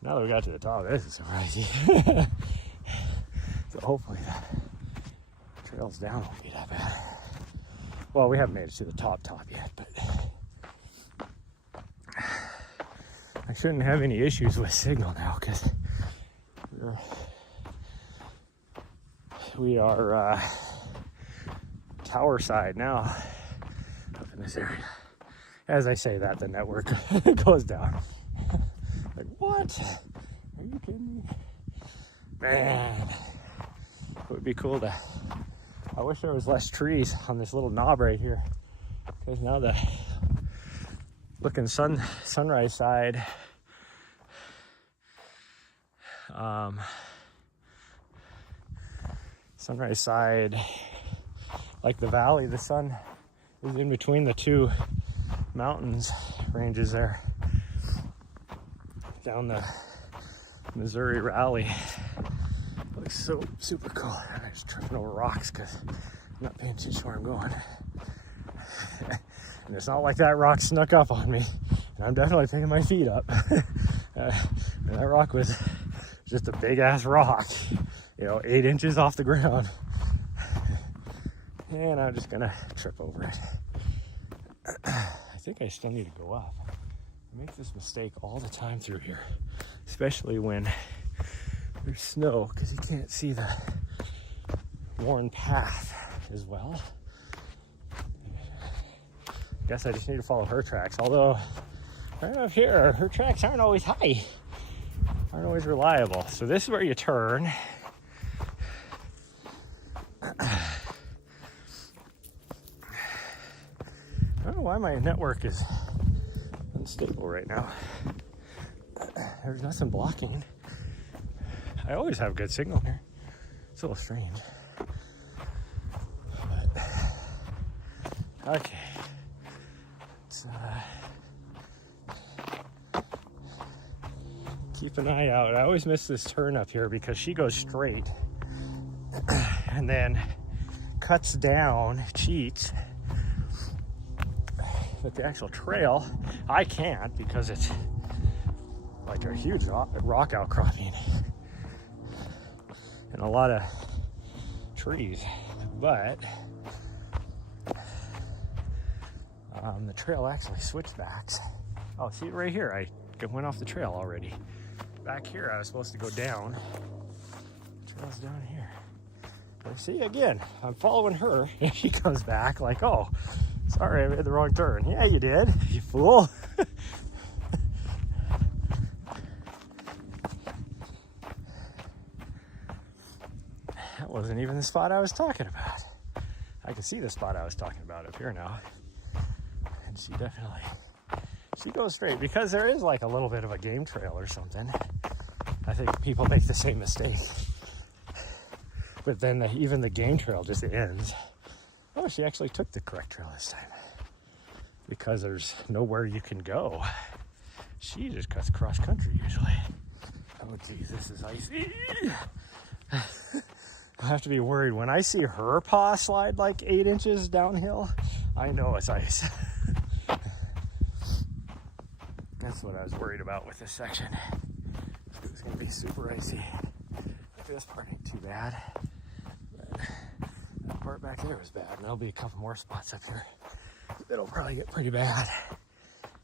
Now that we got to the top, this is super icy. So hopefully the trails down won't be that bad. Well, we haven't made it to the top yet, but I shouldn't have any issues with signal now, because we are tower side now up in this area. As I say that, the network goes down. Like, what? Are you kidding me? Man, it would be cool to, I wish there was less trees on this little knob right here, because now the looking sunrise side, like the valley, the sun is in between the 2 mountains ranges there down the Missouri Valley. Looks so super cool. I'm just tripping over rocks because I'm not paying attention where I'm going. And it's not like that rock snuck up on me, and I'm definitely picking my feet up. And that rock was just a big ass rock, 8 inches off the ground. And I'm just gonna trip over it. I think I still need to go up. I make this mistake all the time through here, especially when there's snow, because you can't see the worn path as well. I guess I just need to follow her tracks, although right up here, her tracks aren't always high, aren't always reliable. So this is where you turn. I don't know why my network is unstable right now. There's nothing blocking. I always have good signal here. It's a little strange. But, okay. Let's keep an eye out. I always miss this turn up here because she goes straight and then cuts down, cheats. But the actual trail, I can't, because it's like a huge rock outcropping and a lot of trees, but the trail actually switchbacks. Oh, see it right here. I went off the trail already. Back here, I was supposed to go down. The trail's down here. But see, again, I'm following her, and she comes back like, oh, sorry, I made the wrong turn. Yeah, you did, you fool. That wasn't even the spot I was talking about. I can see the spot I was talking about up here now. And she goes straight because there is like a little bit of a game trail or something. I think people make the same mistake. But then even the game trail just ends. Oh, she actually took the correct trail this time. Because there's nowhere you can go. She just cuts cross country usually. Oh geez, this is icy. I have to be worried when I see her paw slide like 8 inches downhill. I know it's ice. That's what I was worried about with this section. It was going to be super icy. This part ain't too bad. But that part back there was bad. And there'll be a couple more spots up here. It'll probably get pretty bad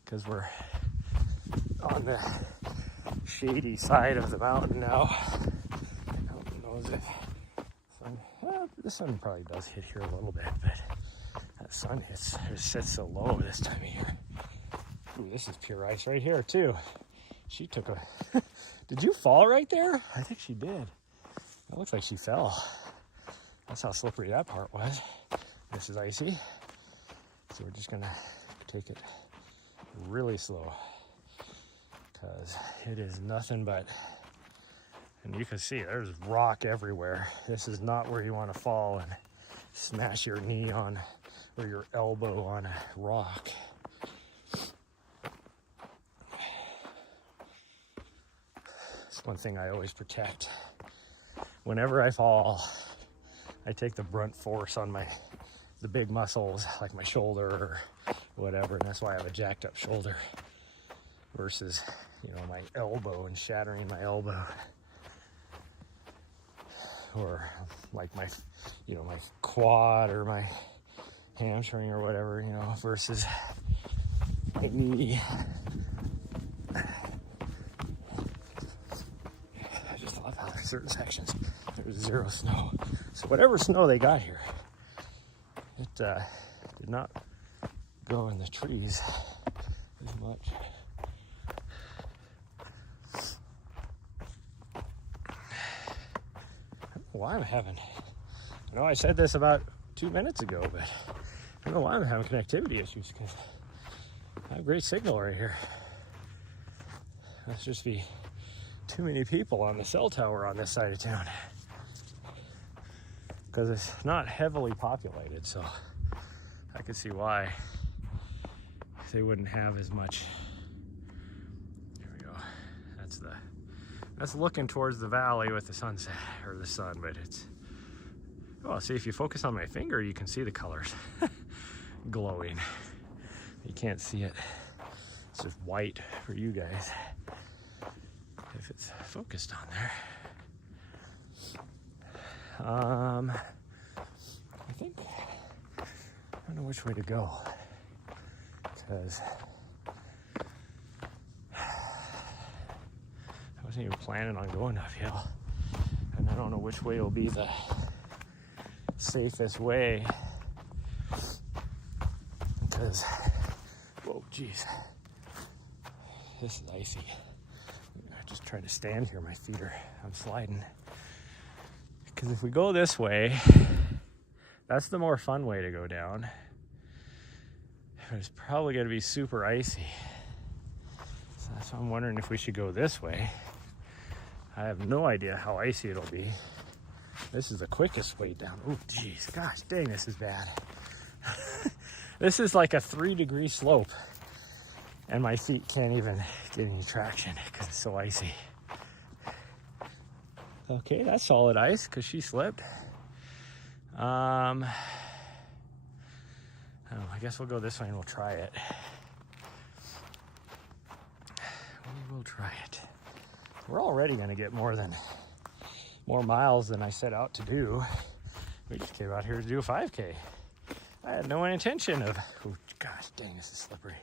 because we're on the shady side of the mountain now. Who knows if the sun probably does hit here a little bit, but that sun sits so low this time of year. Ooh, this is pure ice right here too. She took a did you fall right there? I think she did. It looks like she fell. That's how slippery that part was. This is icy, so we're just gonna take it really slow because it is nothing but, and you can see there's rock everywhere. This is not where you want to fall and smash your knee on or your elbow on a rock. It's one thing I always protect. Whenever I fall, I take the brunt force on the big muscles like my shoulder or whatever, and that's why I have a jacked up shoulder versus, my elbow and shattering my elbow. Or like my quad or my hamstring or whatever, versus my knee. I just love how there's certain sections there's zero snow. So whatever snow they got here, it did not go in the trees as much. Why I'm having, I know I said this about 2 minutes ago, but I don't know why I'm having connectivity issues because I have great signal right here. Must just be too many people on the cell tower on this side of town because it's not heavily populated, so I could see why they wouldn't have as much. Here we go. That's looking towards the valley with the sunset, or the sun, but it's, oh, see, if you focus on my finger, you can see the colors glowing. You can't see it. It's just white for you guys if it's focused on there. I think, I don't know which way to go because I wasn't even planning on going uphill, and I don't know which way will be the safest way because, whoa, geez, this is icy. I'm just trying to stand here. My feet I'm sliding. Because if we go this way, that's the more fun way to go down. It's probably going to be super icy. So that's why I'm wondering if we should go this way. I have no idea how icy it'll be. This is the quickest way down. Oh, geez. Gosh, dang, this is bad. This is like a 3-degree slope. And my feet can't even get any traction because it's so icy. Okay, that's solid ice because she slipped. I guess we'll go this way and we'll try it. We will try it. We're already going to get more miles than I set out to do. We just came out here to do a 5K. I had no intention of, oh gosh dang, this is slippery,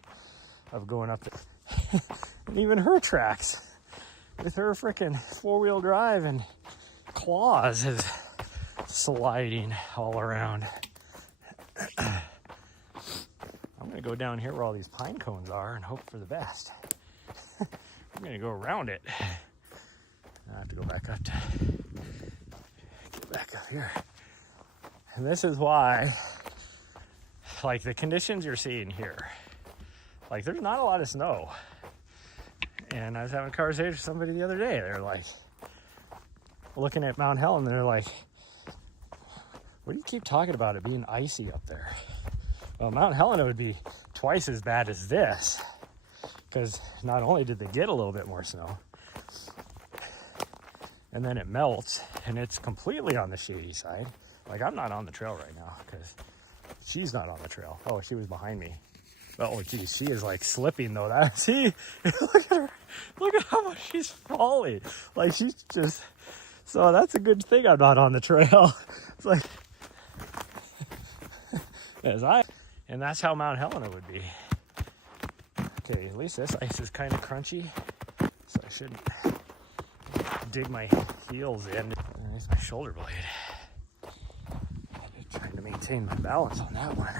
of going up there. And even her tracks with her freaking 4-wheel drive and claws is sliding all around. I'm gonna go down here where all these pine cones are and hope for the best. I'm gonna go around it. I have to go back up to get back up here. And this is why, like, the conditions you're seeing here, like, there's not a lot of snow. And I was having a conversation with somebody the other day. They're like, looking at Mount Helen, they're like, what do you keep talking about it being icy up there? Well, Mount Helena would be twice as bad as this, because not only did they get a little bit more snow, and then it melts, and it's completely on the shady side. Like, I'm not on the trail right now, because she's not on the trail. Oh, she was behind me. Oh, geez, she is, like, slipping, though. See? Look at her. Look at how much she's falling. Like, she's just... So that's a good thing I'm not on the trail. It's like... And that's how Mount Helena would be. Okay, at least this ice is kind of crunchy, so I shouldn't dig my heels in. There's my shoulder blade. Trying to maintain my balance on that one.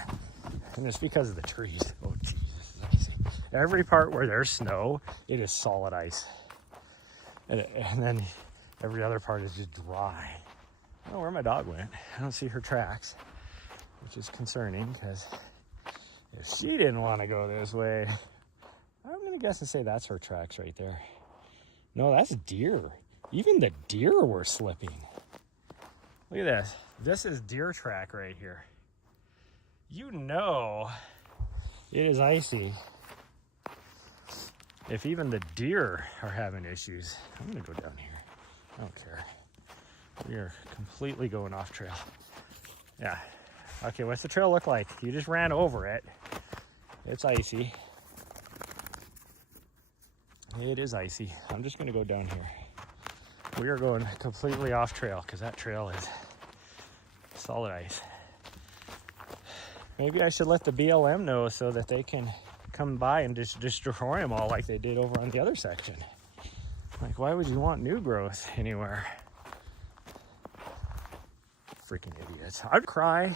And it's because of the trees. Oh, Jesus, easy. Every part where there's snow, it is solid ice. And then every other part is just dry. I don't know where my dog went. I don't see her tracks, which is concerning, because if she didn't want to go this way, I'm going to guess and say that's her tracks right there. No, that's deer. Even the deer were slipping. Look at this. This is deer track right here. You know it is icy if even the deer are having issues. I'm going to go down here. I don't care. We are completely going off trail. Yeah. Okay, what's the trail look like? You just ran over it. It's icy. It is icy. I'm just going to go down here. We are going completely off trail because that trail is solid ice. Maybe I should let the BLM know so that they can come by and just destroy them all like they did over on the other section. Like, why would you want new growth anywhere? Freaking idiots. I'd cry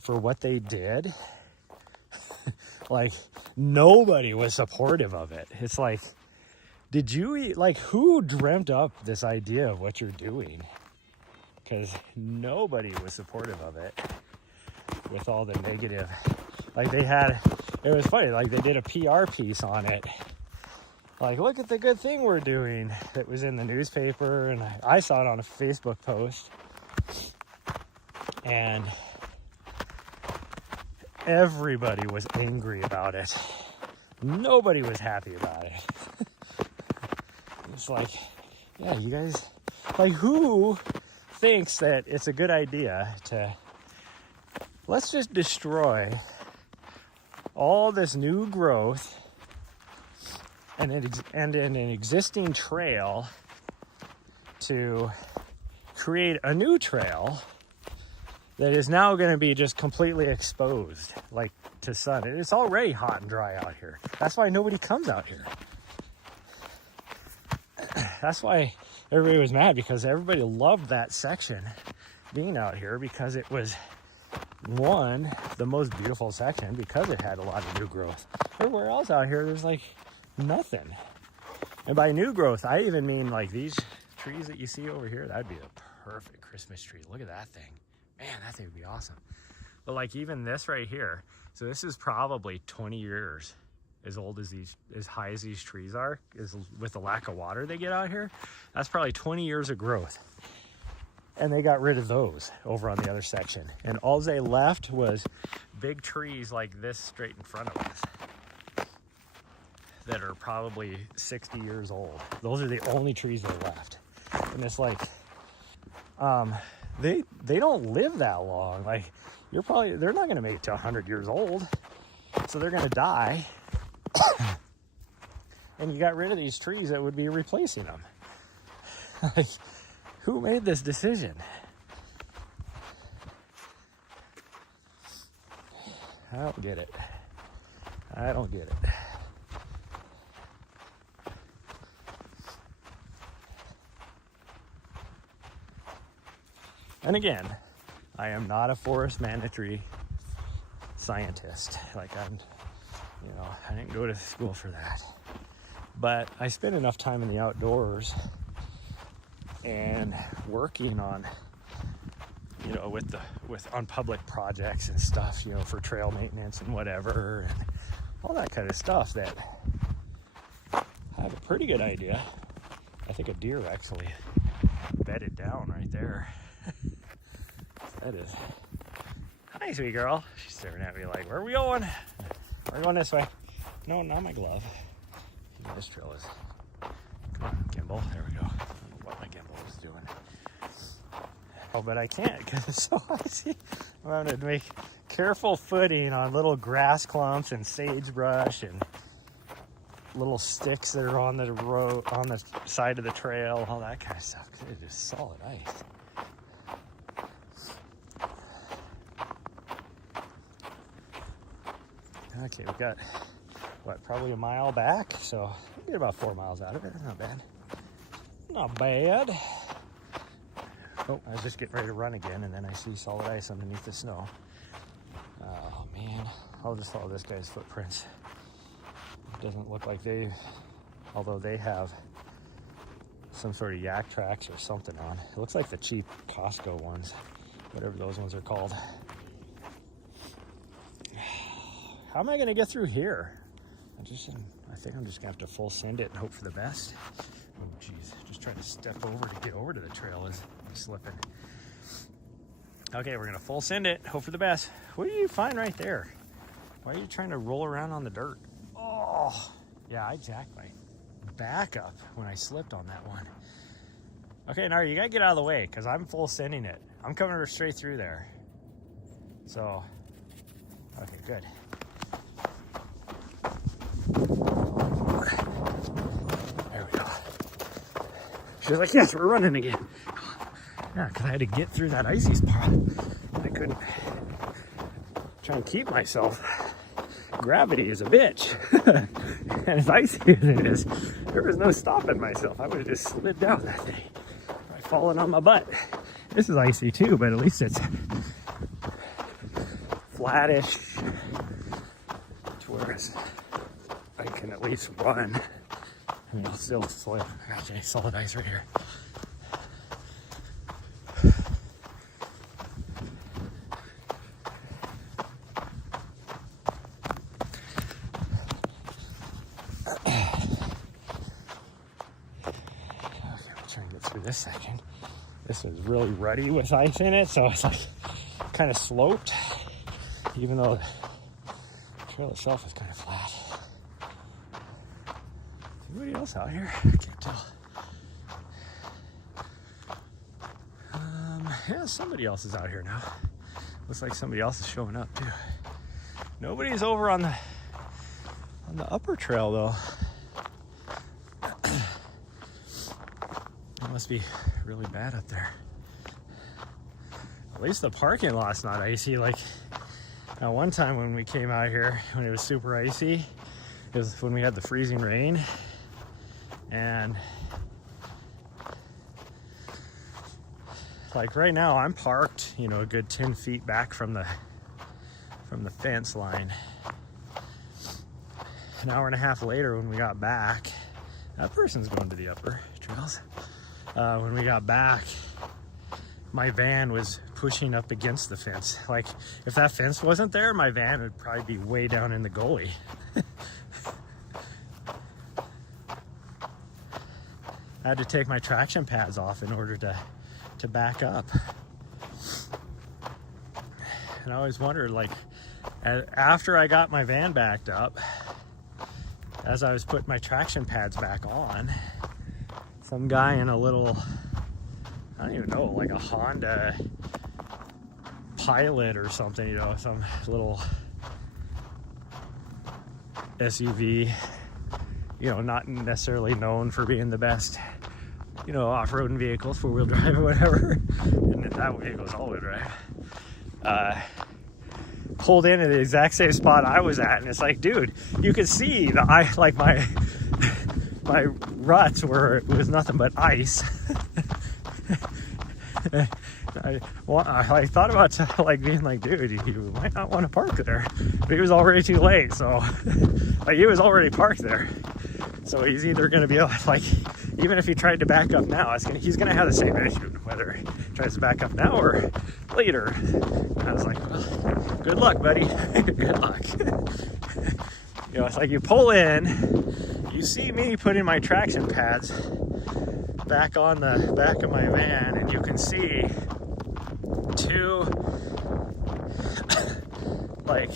for what they did. Like, nobody was supportive of it. It's like, did you, like, who dreamt up this idea of what you're doing? Because nobody was supportive of it with all the negative. Like, they had, it was funny, like, they did a PR piece on it. Like, look at the good thing we're doing. It was in the newspaper, and I saw it on a Facebook post. And everybody was angry about it. Nobody was happy about it. It's like, yeah, you guys, like, who thinks that it's a good idea to, let's just destroy all this new growth and an existing trail to create a new trail that is now going to be just completely exposed, like, to sun. It's already hot and dry out here. That's why nobody comes out here. That's why everybody was mad, because everybody loved that section being out here, because it was, one, the most beautiful section because it had a lot of new growth. Everywhere else out here, there's like nothing. And by new growth, I even mean like these trees that you see over here. That'd be a perfect Christmas tree. Look at that thing. Man, that thing would be awesome. But like even this right here, so this is probably 20 years as old as these, as high as these trees are, is with the lack of water they get out here. That's probably 20 years of growth. And they got rid of those over on the other section. And all they left was big trees like this straight in front of us that are probably 60 years old. Those are the only trees they left. And it's like, they don't live that long. Like, they're not gonna make it to 100 years old. So they're gonna die. And you got rid of these trees that would be replacing them. Like, who made this decision? I don't get it. I don't get it. And again, I am not a forest management scientist. Like I didn't go to school for that. But I spend enough time in the outdoors and working on, on public projects and stuff, for trail maintenance and whatever, and all that kind of stuff, that I have a pretty good idea. I think a deer actually bedded down right there. That is. Hi, sweet girl. She's staring at me like, where are we going? We're going this way. No, not my glove. This trail is. Come on, gimbal. There we go. I don't know what my gimbal is doing. Oh, but I can't because it's so icy. I'm having to make careful footing on little grass clumps and sagebrush and little sticks that are on the road, on the side of the trail, all that kind of stuff. Because it is solid ice. Okay, we got, probably a mile back, so we'll get about 4 miles out of it. Not bad. Not bad. Oh, I was just getting ready to run again, and then I see solid ice underneath the snow. Oh, man. I'll just follow this guy's footprints. It doesn't look like although they have some sort of yak tracks or something on. It looks like the cheap Costco ones, whatever those ones are called. How am I going to get through here? I think I'm just going to have to full send it and hope for the best. Oh, geez. Just trying to step over to get over to the trail is slipping. Okay, we're going to full send it, hope for the best. What do you find right there? Why are you trying to roll around on the dirt? Oh, yeah, I jacked my back up when I slipped on that one. Okay, now you got to get out of the way because I'm full sending it. I'm coming straight through there. So, okay, good. There we go. She's like, yes, we're running again. Yeah, because I had to get through that icy spot. I couldn't try and keep myself. Gravity is a bitch. And as icy as it is, there was no stopping myself. I would have just slid down that thing by falling on my butt. This is icy too, but at least it's flattish to where I can at least run. And it'll still slip. Actually, solid ice right here. This section. This is really ruddy with ice in it, so it's like kind of sloped, even though the trail itself is kind of flat. Is anybody else out here? I can't tell. Yeah, somebody else is out here now. Looks like somebody else is showing up too. Nobody's over on the upper trail though. Must be really bad up there. At least the parking lot's not icy. Like now, one time when we came out here when it was super icy, it was when we had the freezing rain, and like right now I'm parked, a good 10 feet back from the fence line. An hour and a half later when we got back, that person's going to the upper trails. When we got back, my van was pushing up against the fence. Like, if that fence wasn't there, my van would probably be way down in the gully. I had to take my traction pads off in order to back up. And I always wondered, like, after I got my van backed up, as I was putting my traction pads back on, some guy in a little, I don't even know, like a Honda Pilot or something, some little SUV, not necessarily known for being the best, off-roading vehicles, four-wheel drive or whatever. And that vehicle's all-wheel drive. pulled in at the exact same spot I was at, and it's like, dude, you could see like my ruts where it was nothing but ice. I thought about like being like, dude, you might not want to park there, but he was already too late. So like, he was already parked there. So he's either going to be like, even if he tried to back up now, he's going to have the same issue, whether he tries to back up now or later. And I was like, well, good luck, buddy. Good luck. You know, it's like you pull in, you see me putting my traction pads back on the back of my van, and you can see two, like,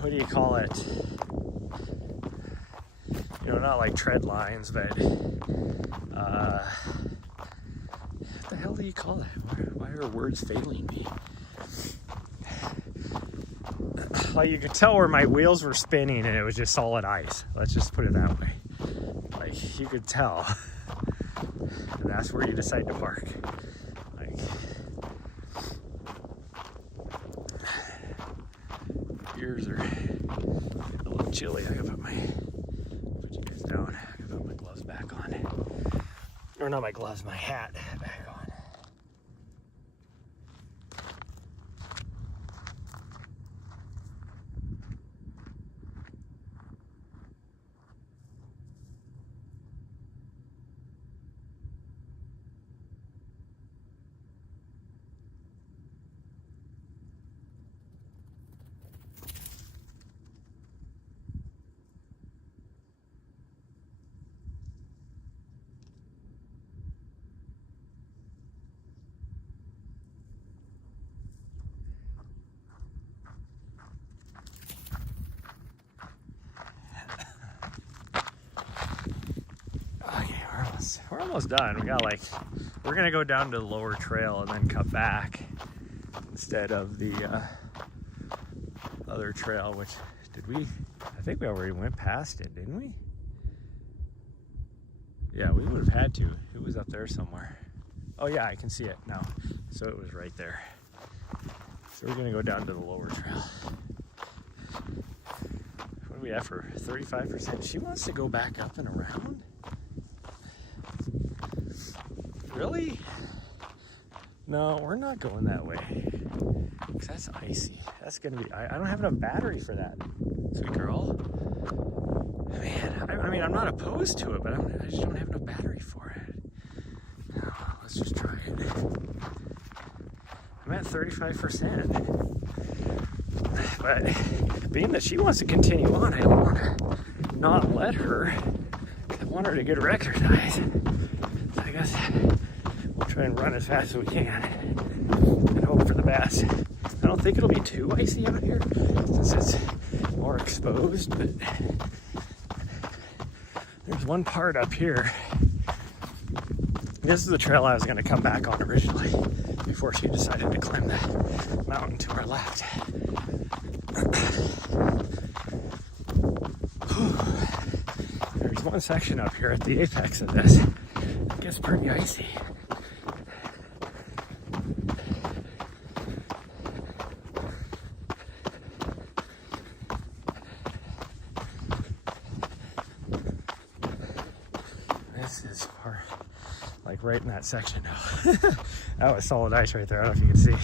what do you call it? You know, not like tread lines, but what the hell do you call that? Why are words failing me? Like, you could tell where my wheels were spinning and it was just solid ice. Let's just put it that way. Like, you could tell. And that's where you decide to park. Like, ears are a little chilly. I gotta put your ears down. I gotta put my gloves back on. Or not my gloves, my hat back on. We're almost done. We're gonna go down to the lower trail and then cut back instead of the other trail, which I think we already went past it, didn't we? Yeah, we would have had to. It was up there somewhere. Oh yeah, I can see it now. So it was right there. So we're gonna go down to the lower trail. What do we have for 35%? She wants to go back up and around? Really? No, we're not going that way. Because that's icy. That's going to be... I don't have enough battery for that, sweet girl. Man, I mean, I'm not opposed to it, but I just don't have enough battery for it. Oh, let's just try it. I'm at 35%. But being that she wants to continue on, I don't want to not let her. I want her to get her exercise. So I guess we'll try and run as fast as we can and hope for the best. I don't think it'll be too icy out here since it's more exposed, but there's one part up here. This is the trail I was going to come back on originally before she decided to climb the mountain to our left. There's one section up here at the apex of this. It gets pretty icy. This is far, like right in that section now. That was solid ice right there. I don't know if you can see.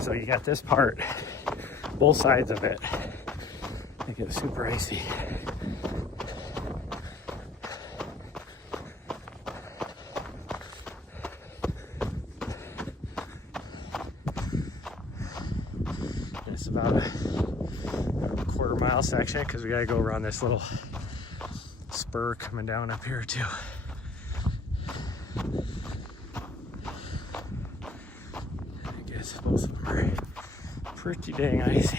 So you got this part, both sides of it. It gets super icy. It's about a quarter-mile section because we gotta go around this little spur coming down up here too. I guess both of them are pretty dang icy.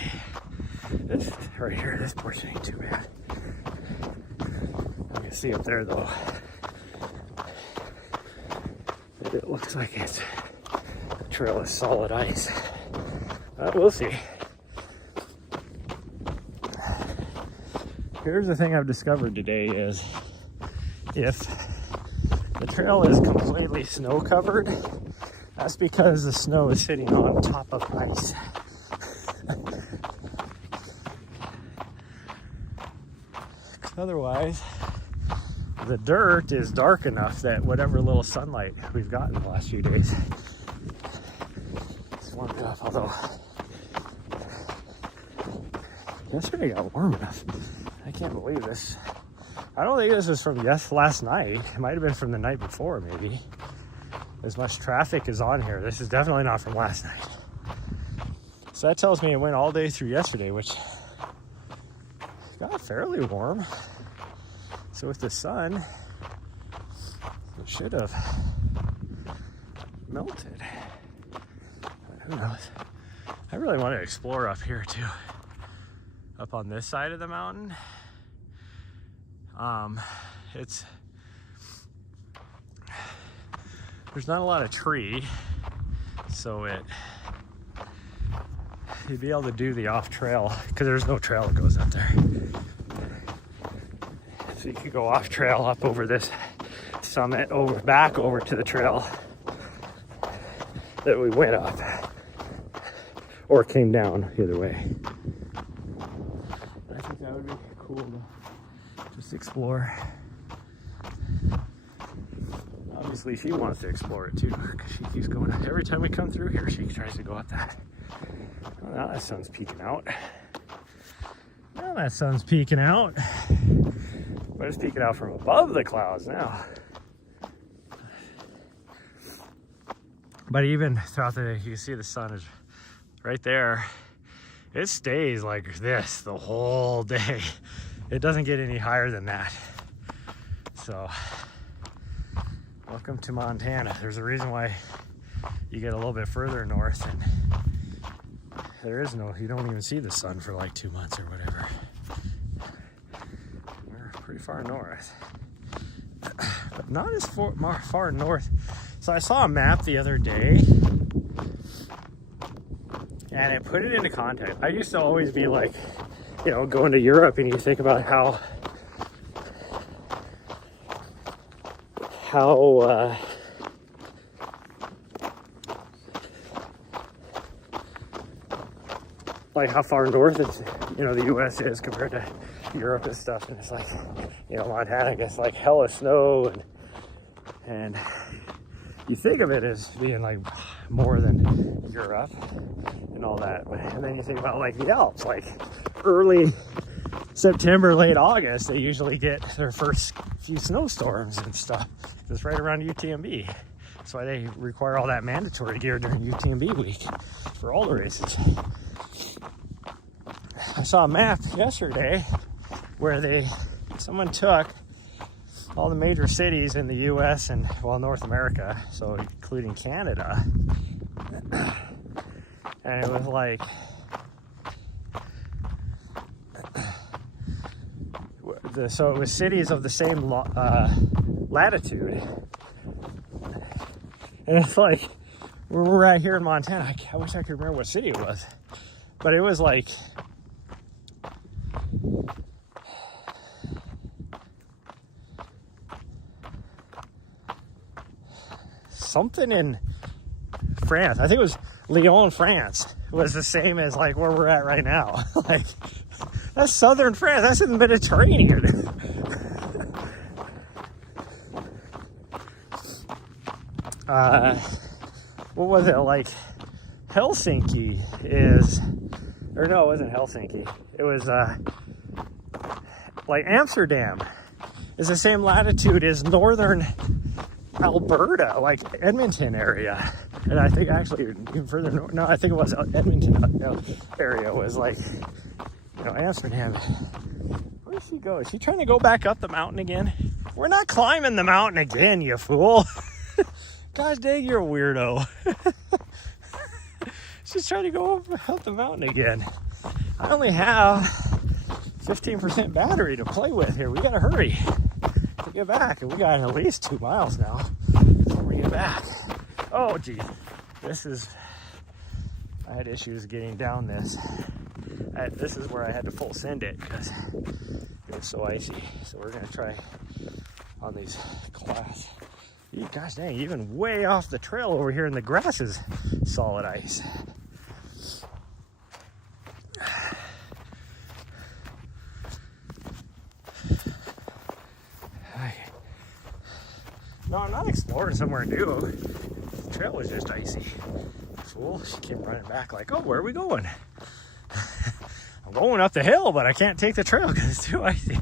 This right here, this portion ain't too bad. You can see up there though that it looks like the trail is solid ice. We'll see. Here's the thing I've discovered today is if the trail is completely snow covered, That's because the snow is sitting on top of ice. Otherwise, the dirt is dark enough that whatever little sunlight we've gotten the last few days is warmed up. Although yesterday got warm enough. I can't believe this. I don't think this is from last night. It might have been from the night before, maybe. As much traffic is on here. This is definitely not from last night. So that tells me it went all day through yesterday, which got fairly warm. So with the sun, it should have melted. But who knows? I really want to explore up here too. Up on this side of the mountain. There's not a lot of tree, so you'd be able to do the off trail because there's no trail that goes up there. So you could go off trail up over this summit, back over to the trail that we went up, or came down, either way. I think that would be cool to just explore. Obviously she wants to explore it too, because she keeps going. Every time we come through here, she tries to go up that. Oh, now that sun's peeking out. Now that sun's peeking out. But it's peeking out from above the clouds now. But even throughout the day, you can see the sun is right there. It stays like this the whole day. It doesn't get any higher than that. So, welcome to Montana. There's a reason why you get a little bit further north and you don't even see the sun for like 2 months or whatever. We're pretty far north, but not as far north. So I saw a map the other day and it put it into context. I used to always be like, going to Europe and you think about how far north the US is compared to Europe and stuff, and it's like, Montana gets like hella snow and you think of it as being like more than Europe and all that, and then you think about like the Alps, like early September, late August, they usually get their first few snowstorms and stuff. It's right around UTMB. That's why they require all that mandatory gear during UTMB week for all the races. I saw a map yesterday where someone took all the major cities in the US and North America, so including Canada, and it was like so it was cities of the same latitude, and it's like we're right here in Montana. I wish I could remember what city it was, but it was like something in France. I think it was Lyon, France. It was the same as like where we're at right now. Like, that's southern France. That's in the Mediterranean. What was it, like Helsinki or no, it wasn't Helsinki. It was like Amsterdam is the same latitude as northern Alberta, like Edmonton area. And I think actually even further north, no, I think it was Edmonton area was like, Amsterdam. Where did she go? Is she trying to go back up the mountain again? We're not climbing the mountain again, you fool. Gosh dang, you're a weirdo. She's trying to go up the mountain again. I only have 15% battery to play with here. We gotta hurry to get back. And we got at least 2 miles now before we get back. Oh, geez. I had issues getting down this. This is where I had to full send it because it was so icy. So we're going to try on these class Gosh dang, even way off the trail over here in the grass is solid ice. No, I'm not exploring somewhere new. The trail was just icy. Fool, she came running back like, oh, where are we going? I'm going up the hill, but I can't take the trail because it's too icy.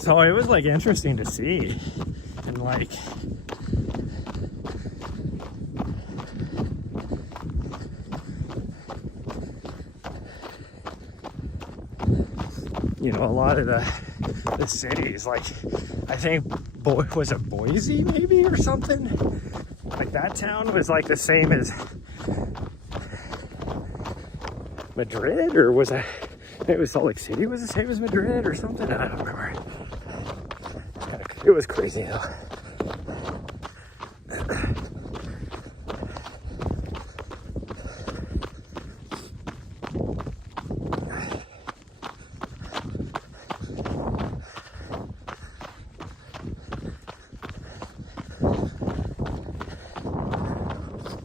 So it was like interesting to see, and like, you know, a lot of the cities, like, I think, was it Boise maybe or something? Like that town was like the same as Madrid, or was it was Salt Lake City was the same as Madrid or something? I don't remember. It was crazy though.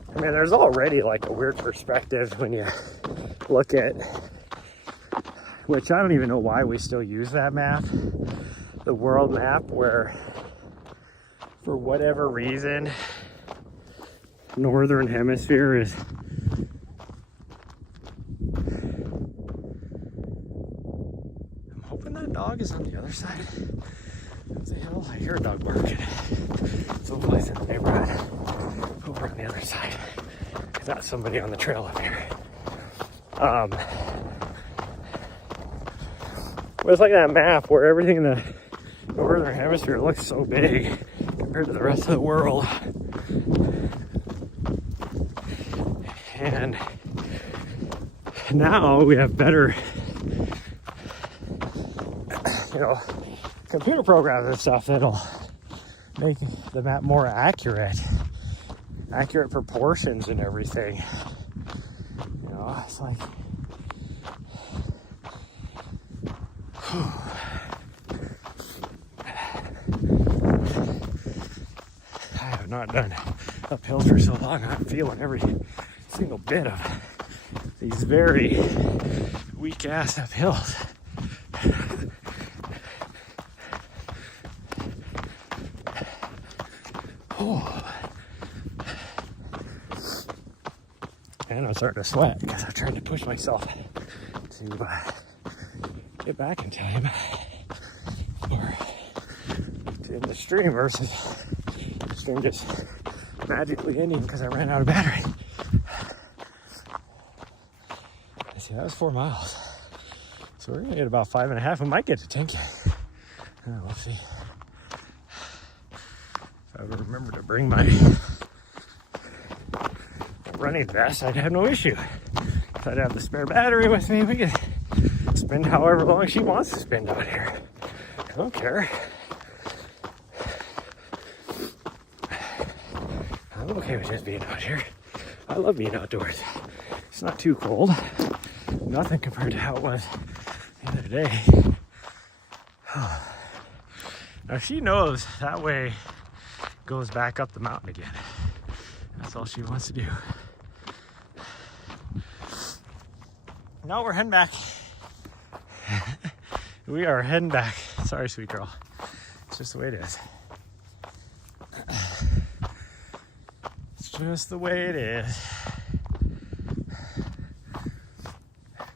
I mean, there's already like a weird perspective when you look at, which I don't even know why we still use that map, the world map, where for whatever reason, northern hemisphere is I'm hoping that dog is on the other side of the hill. I hear a dog barking. Someplace in the neighborhood. Over on the other side. Got somebody on the trail up here. But it's like that map where everything in the northern hemisphere looks so big compared to the rest of the world. And now we have better, you know, computer programs and stuff that'll make the map more accurate proportions and everything. You know, it's like, I have not done uphills for so long. I'm feeling every single bit of these very weak ass uphills. Oh. And I'm starting to sweat because I'm trying to push myself to get back in time or in the stream versus the stream just magically ending because I ran out of battery. See, that was 4 miles. So we're gonna get about 5.5. We might get to 10K. We'll see. If I ever remember to bring my running vest, I'd have no issue. If I'd have the spare battery with me, we could spend however long she wants to spend out here. I don't care. I'm okay with just being out here. I love being outdoors. It's not too cold. Nothing compared to how it was the other day. Now she knows that way goes back up the mountain again. That's all she wants to do. Now we're heading back. We are heading back. Sorry, sweet girl. It's just the way it is. It's just the way it is.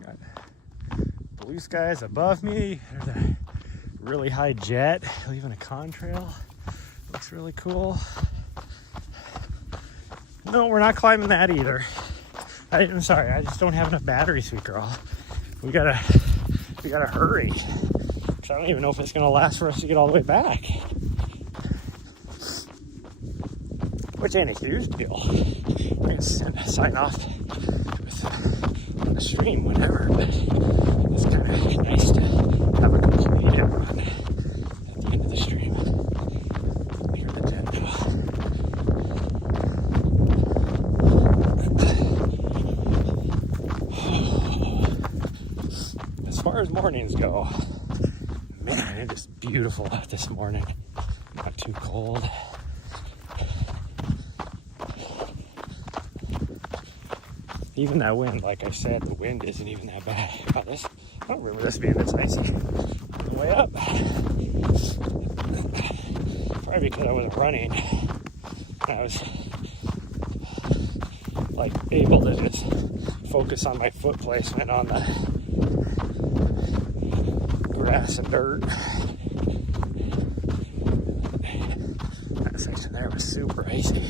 Got blue skies above me. There's a really high jet leaving a contrail. Looks really cool. No, we're not climbing that either. I'm sorry, I just don't have enough battery, sweet girl. We gotta hurry. Because I don't even know if it's gonna last for us to get all the way back. Which ain't a huge deal. We're gonna sign off on the stream whenever, but it's kind of nice to have a completed run at the end of the stream. Hear the jet now. far as mornings go, man, it is beautiful out this morning. Not too cold. Even that wind, like I said, the wind isn't even that bad. Wow, I don't remember this being this icy on the way up. Probably because I wasn't running. I was like able to just focus on my foot placement on the grass and dirt. That section there was super icy.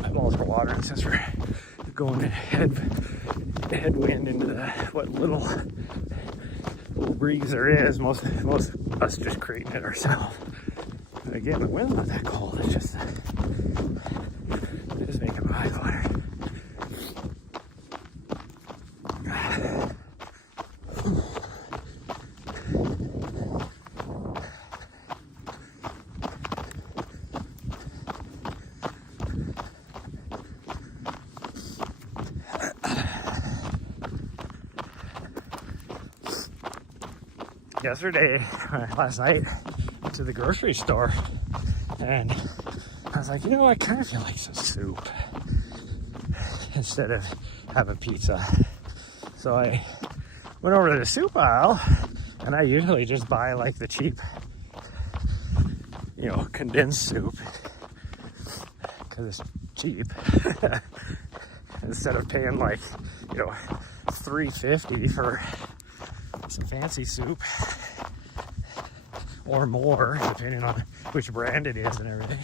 My balls are watering since we're going headwind into the what little breeze there is. Most of us just creating it ourselves. But again, the wind's not that cold. It's just it is making my eyes water. Last night, went to the grocery store, and I was like, you know, I kind of feel like some soup instead of having pizza. So I went over to the soup aisle, and I usually just buy like the cheap, you know, condensed soup because it's cheap instead of paying like, you know, $3.50 for some fancy soup. Or more, depending on which brand it is and everything.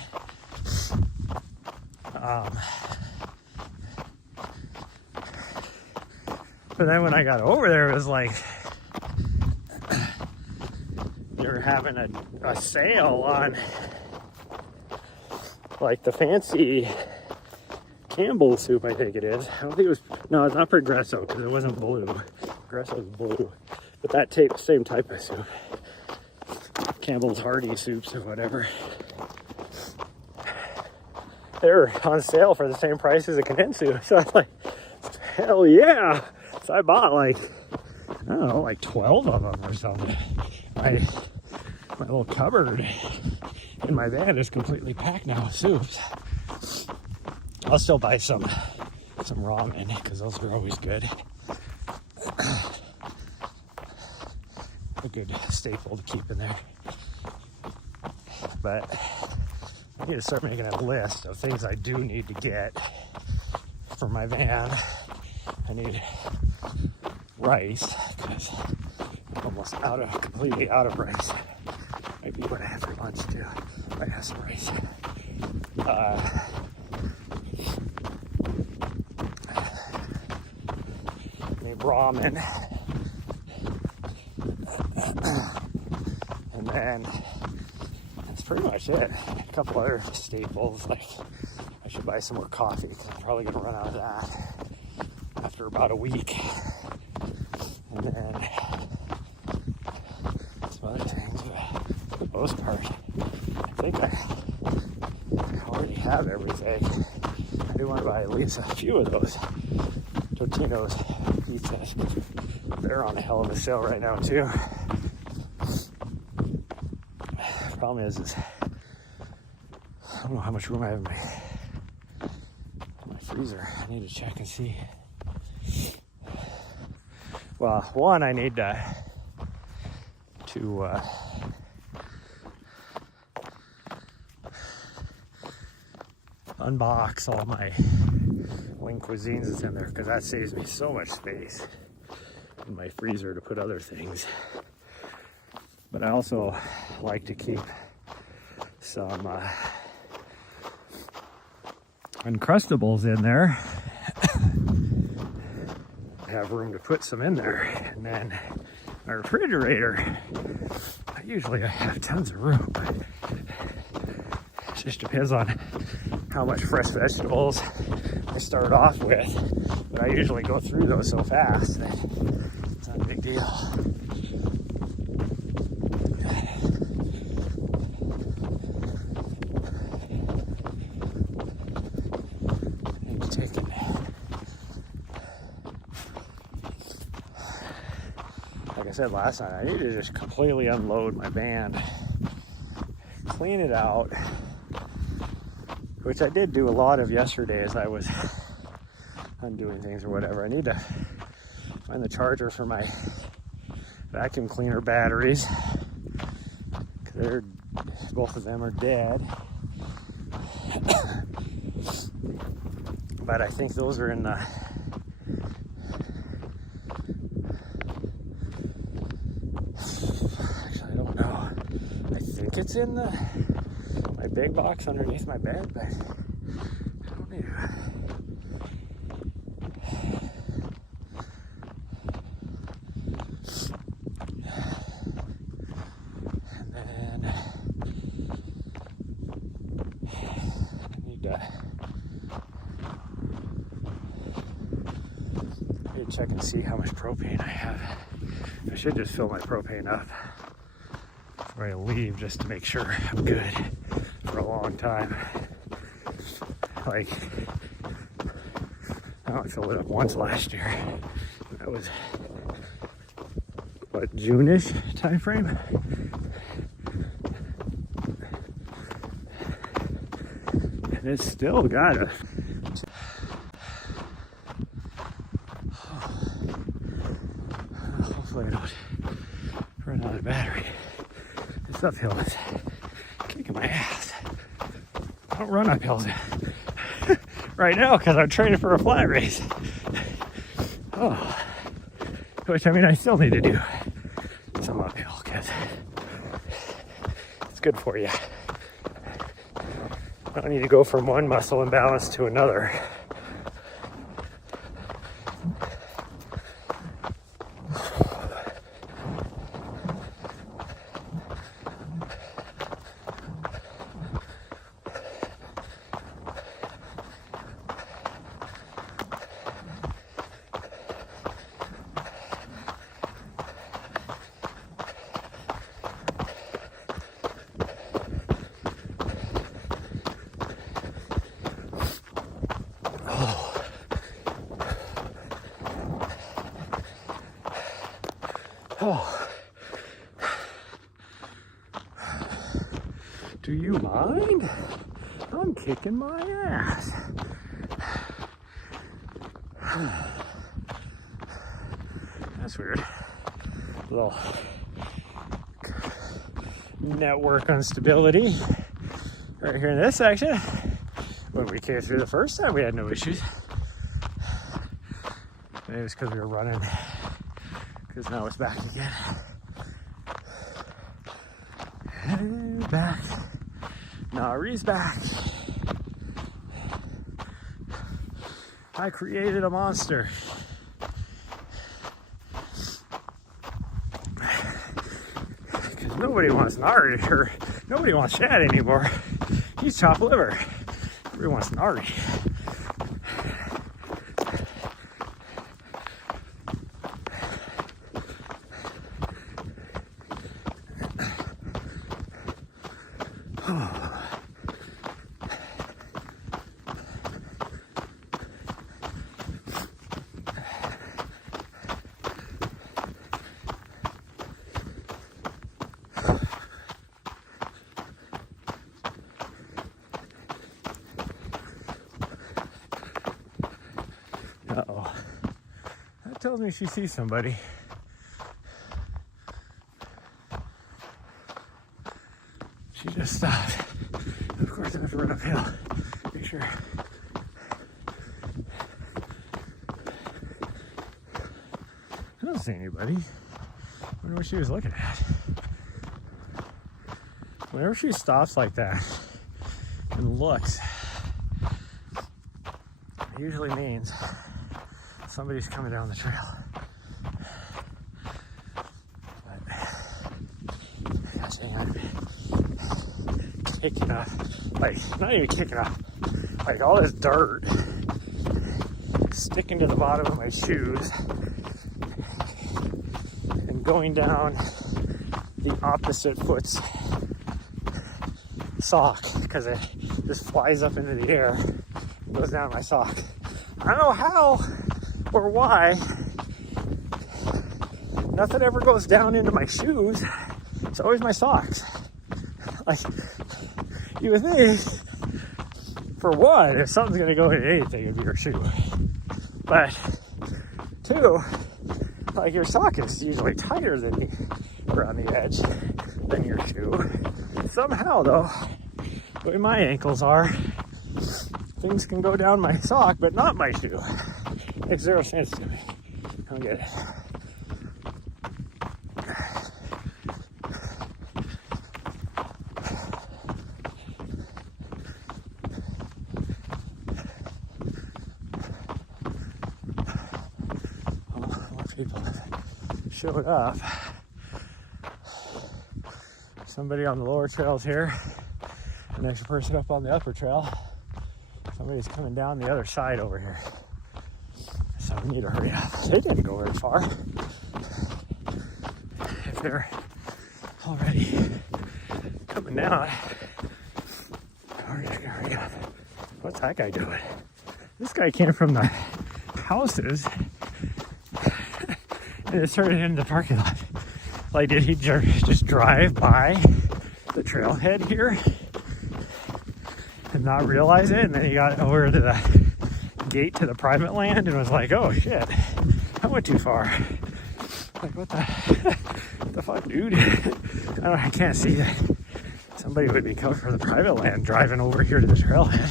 But then when I got over there, it was like you're having a sale on like the fancy Campbell soup, I think it is. I don't think it was, no, it's not Progresso because it wasn't blue. Progresso's blue, but that same type of soup. Campbell's Hearty soups or whatever. They're on sale for the same price as a condensed soup. So I was like, hell yeah. So I bought like, I don't know, like 12 of them or something. My little cupboard in my van is completely packed now with soups. I'll still buy some ramen because those are always good. A good staple to keep in there. But I need to start making a list of things I do need to get for my van. I need rice because I'm almost completely out of rice. Might be what I have for lunch too. Might have some rice. Need ramen. And then that's pretty much it. A couple other staples, like I should buy some more coffee because I'm probably going to run out of that after about a week. And then some other things, but for the most part, I think I already have everything. I do want to buy at least a few of those Totino's pizzas. They're on a hell of a sale right now too. Problem is I don't know how much room I have in my freezer. I need to check and see. Well, one, I need to unbox all my wing cuisines that's in there because that saves me so much space in my freezer to put other things. But I also like to keep some Uncrustables in there. Have room to put some in there. And then my refrigerator, I have tons of room, but it just depends on how much fresh vegetables I start off with. But I usually go through those so fast that it's not a big deal. I said last night, I need to just completely unload my band, clean it out, which I did do a lot of yesterday as I was undoing things or whatever. I need to find the charger for my vacuum cleaner batteries, because both of them are dead. But I think those are in the actually, I don't know. I think it's in my big box underneath my bed, but I don't know. And then I need to check and see how much propane I have. I should just fill my propane up before I leave, just to make sure I'm good for a long time. Like, I only filled it up once last year. That was, what, June-ish time frame? And it's still got a hopefully I don't run out of battery. This uphill is kicking my ass. I don't run uphills right now because I'm training for a flat race. Oh, which, I mean, I still need to do some uphill because it's good for you. I don't need to go from one muscle imbalance to another. Oh, do you mind? I'm kicking my ass. That's weird. A little network instability right here in this section. When we came through the first time, we had no issues. Maybe it was because we were running. Because now it's back again. And back. Nari's back. I created a monster. Because nobody wants Nari, or nobody wants Chad anymore. He's chopped liver. Everybody wants Nari. Uh-oh. That tells me she sees somebody. She just stopped. Of course I have to run uphill. Make sure. I don't see anybody. I wonder what she was looking at. Whenever she stops like that and looks, it usually means somebody's coming down the trail. But, gosh dang, I've been kicking up, like, not even kicking up, like all this dirt sticking to the bottom of my shoes and going down the opposite foot's sock because it just flies up into the air and goes down my sock. I don't know how or why nothing ever goes down into my shoes. It's always my socks. Like, you would think, for one, if something's gonna go into anything, it'd be your shoe. But two, like, your sock is usually tighter than around the edge than your shoe. Somehow, though, the way my ankles are, things can go down my sock, but not my shoe. Makes zero sense to me. I don't get it. People showed up. Somebody on the lower trails here, an extra person up on the upper trail. Somebody's coming down the other side over here. So we need to hurry up. They didn't go very far. If they're already coming down, we're gonna hurry up. What's that guy doing? This guy came from the houses and it started in the parking lot. Like, did he just drive by the trailhead here and not realize it? And then he got over to the gate to the private land and was like, oh shit, I went too far. Like, what the fuck, dude? I can't see that somebody would be coming from the private land driving over here to the trailhead,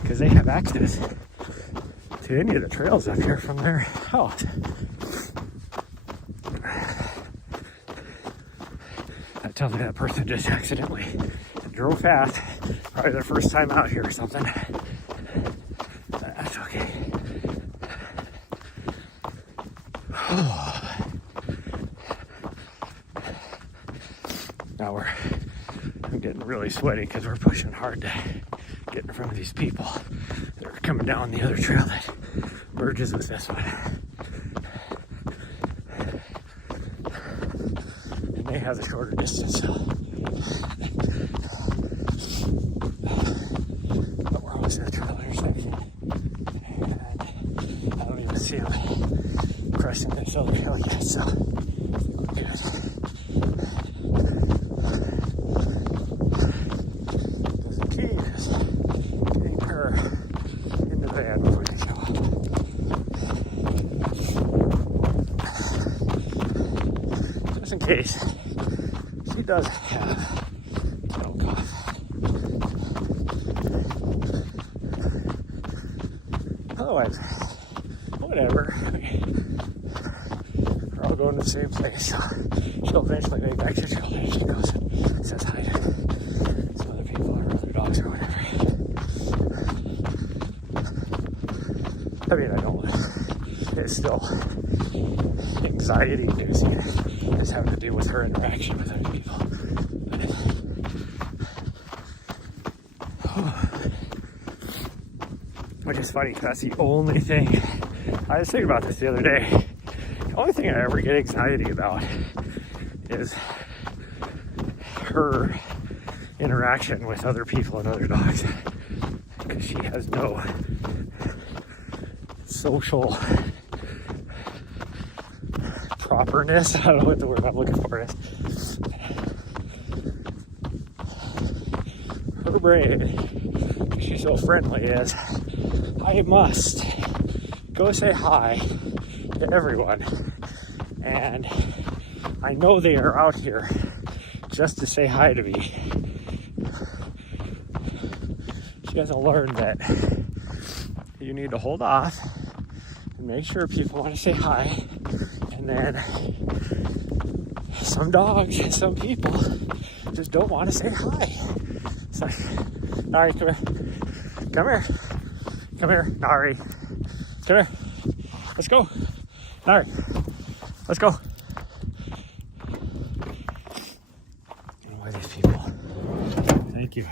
because they have access to any of the trails up here from their house. That tells me that person just accidentally drove fast, probably their first time out here or something. That's okay. Now I'm getting really sweaty because we're pushing hard to get in front of these people that are coming down the other trail that merges with this one. And they have a shorter distance, so but we're almost at the trail intersection. And I don't even see them crossing this other hill yet, so we're good. In case she does have tail cough. Otherwise, whatever. We're all going to the same place, so she'll eventually make back to the trail and she goes and says hi to some other people or other dogs or whatever. I mean, I don't. It's still anxiety inducing. Just having to deal with her interaction with other people. Which is funny, because that's the only thing. I was thinking about this the other day. The only thing I ever get anxiety about is her interaction with other people and other dogs. Because she has no social properness. I don't know what the word I'm looking for is. Her brain, she's so friendly, is I must go say hi to everyone. And I know they are out here just to say hi to me. She hasn't learned that you need to hold off and make sure people want to say hi. And then some dogs and some people just don't want to say hi. It's like, Nari, come here. Come here. Come here, Nari. Come here. Let's go. Nari, let's go. I don't know why these people. Thank you.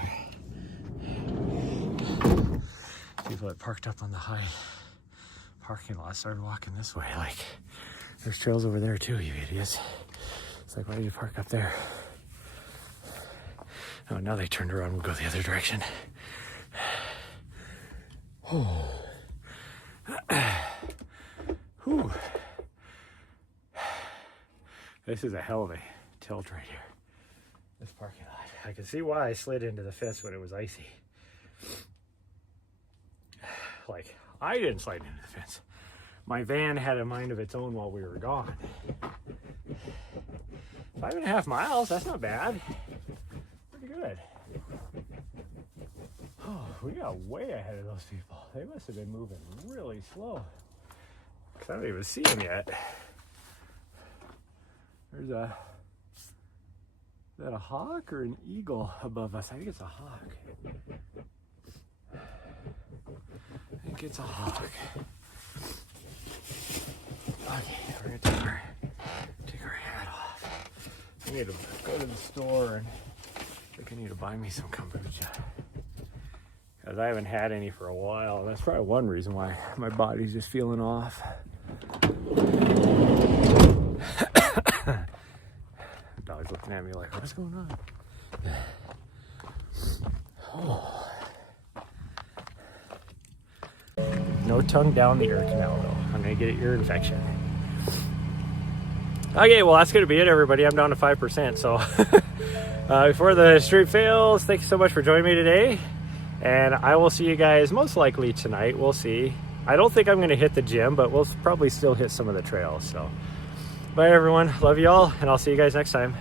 People that parked up on the high parking lot started walking this way. Like, there's trails over there too, you idiots. It's like, why do you park up there? Oh, now they turned around and go the other direction. Oh. Whew. This is a hell of a tilt right here. This parking lot. I can see why I slid into the fence when it was icy. Like, I didn't slide into the fence. My van had a mind of its own while we were gone. 5.5 miles, that's not bad. Pretty good. Oh, we got way ahead of those people. They must have been moving really slow, because I don't even see them yet. There's a, is that a hawk or an eagle above us? I think it's a hawk. I think it's a hawk. Okay, we're gonna take our hat off. I need to go to the store and I think I need to buy me some kombucha, because I haven't had any for a while. That's probably one reason why my body's just feeling off. The dog's looking at me like, what's going on? Oh. No tongue down the ear canal though. I'm gonna get an ear infection. Okay, well that's gonna be it, everybody. I'm down to 5%. So before the stream fails, thank you so much for joining me today. And I will see you guys most likely tonight. We'll see. I don't think I'm gonna hit the gym, but we'll probably still hit some of the trails. So bye everyone. Love you all, and I'll see you guys next time.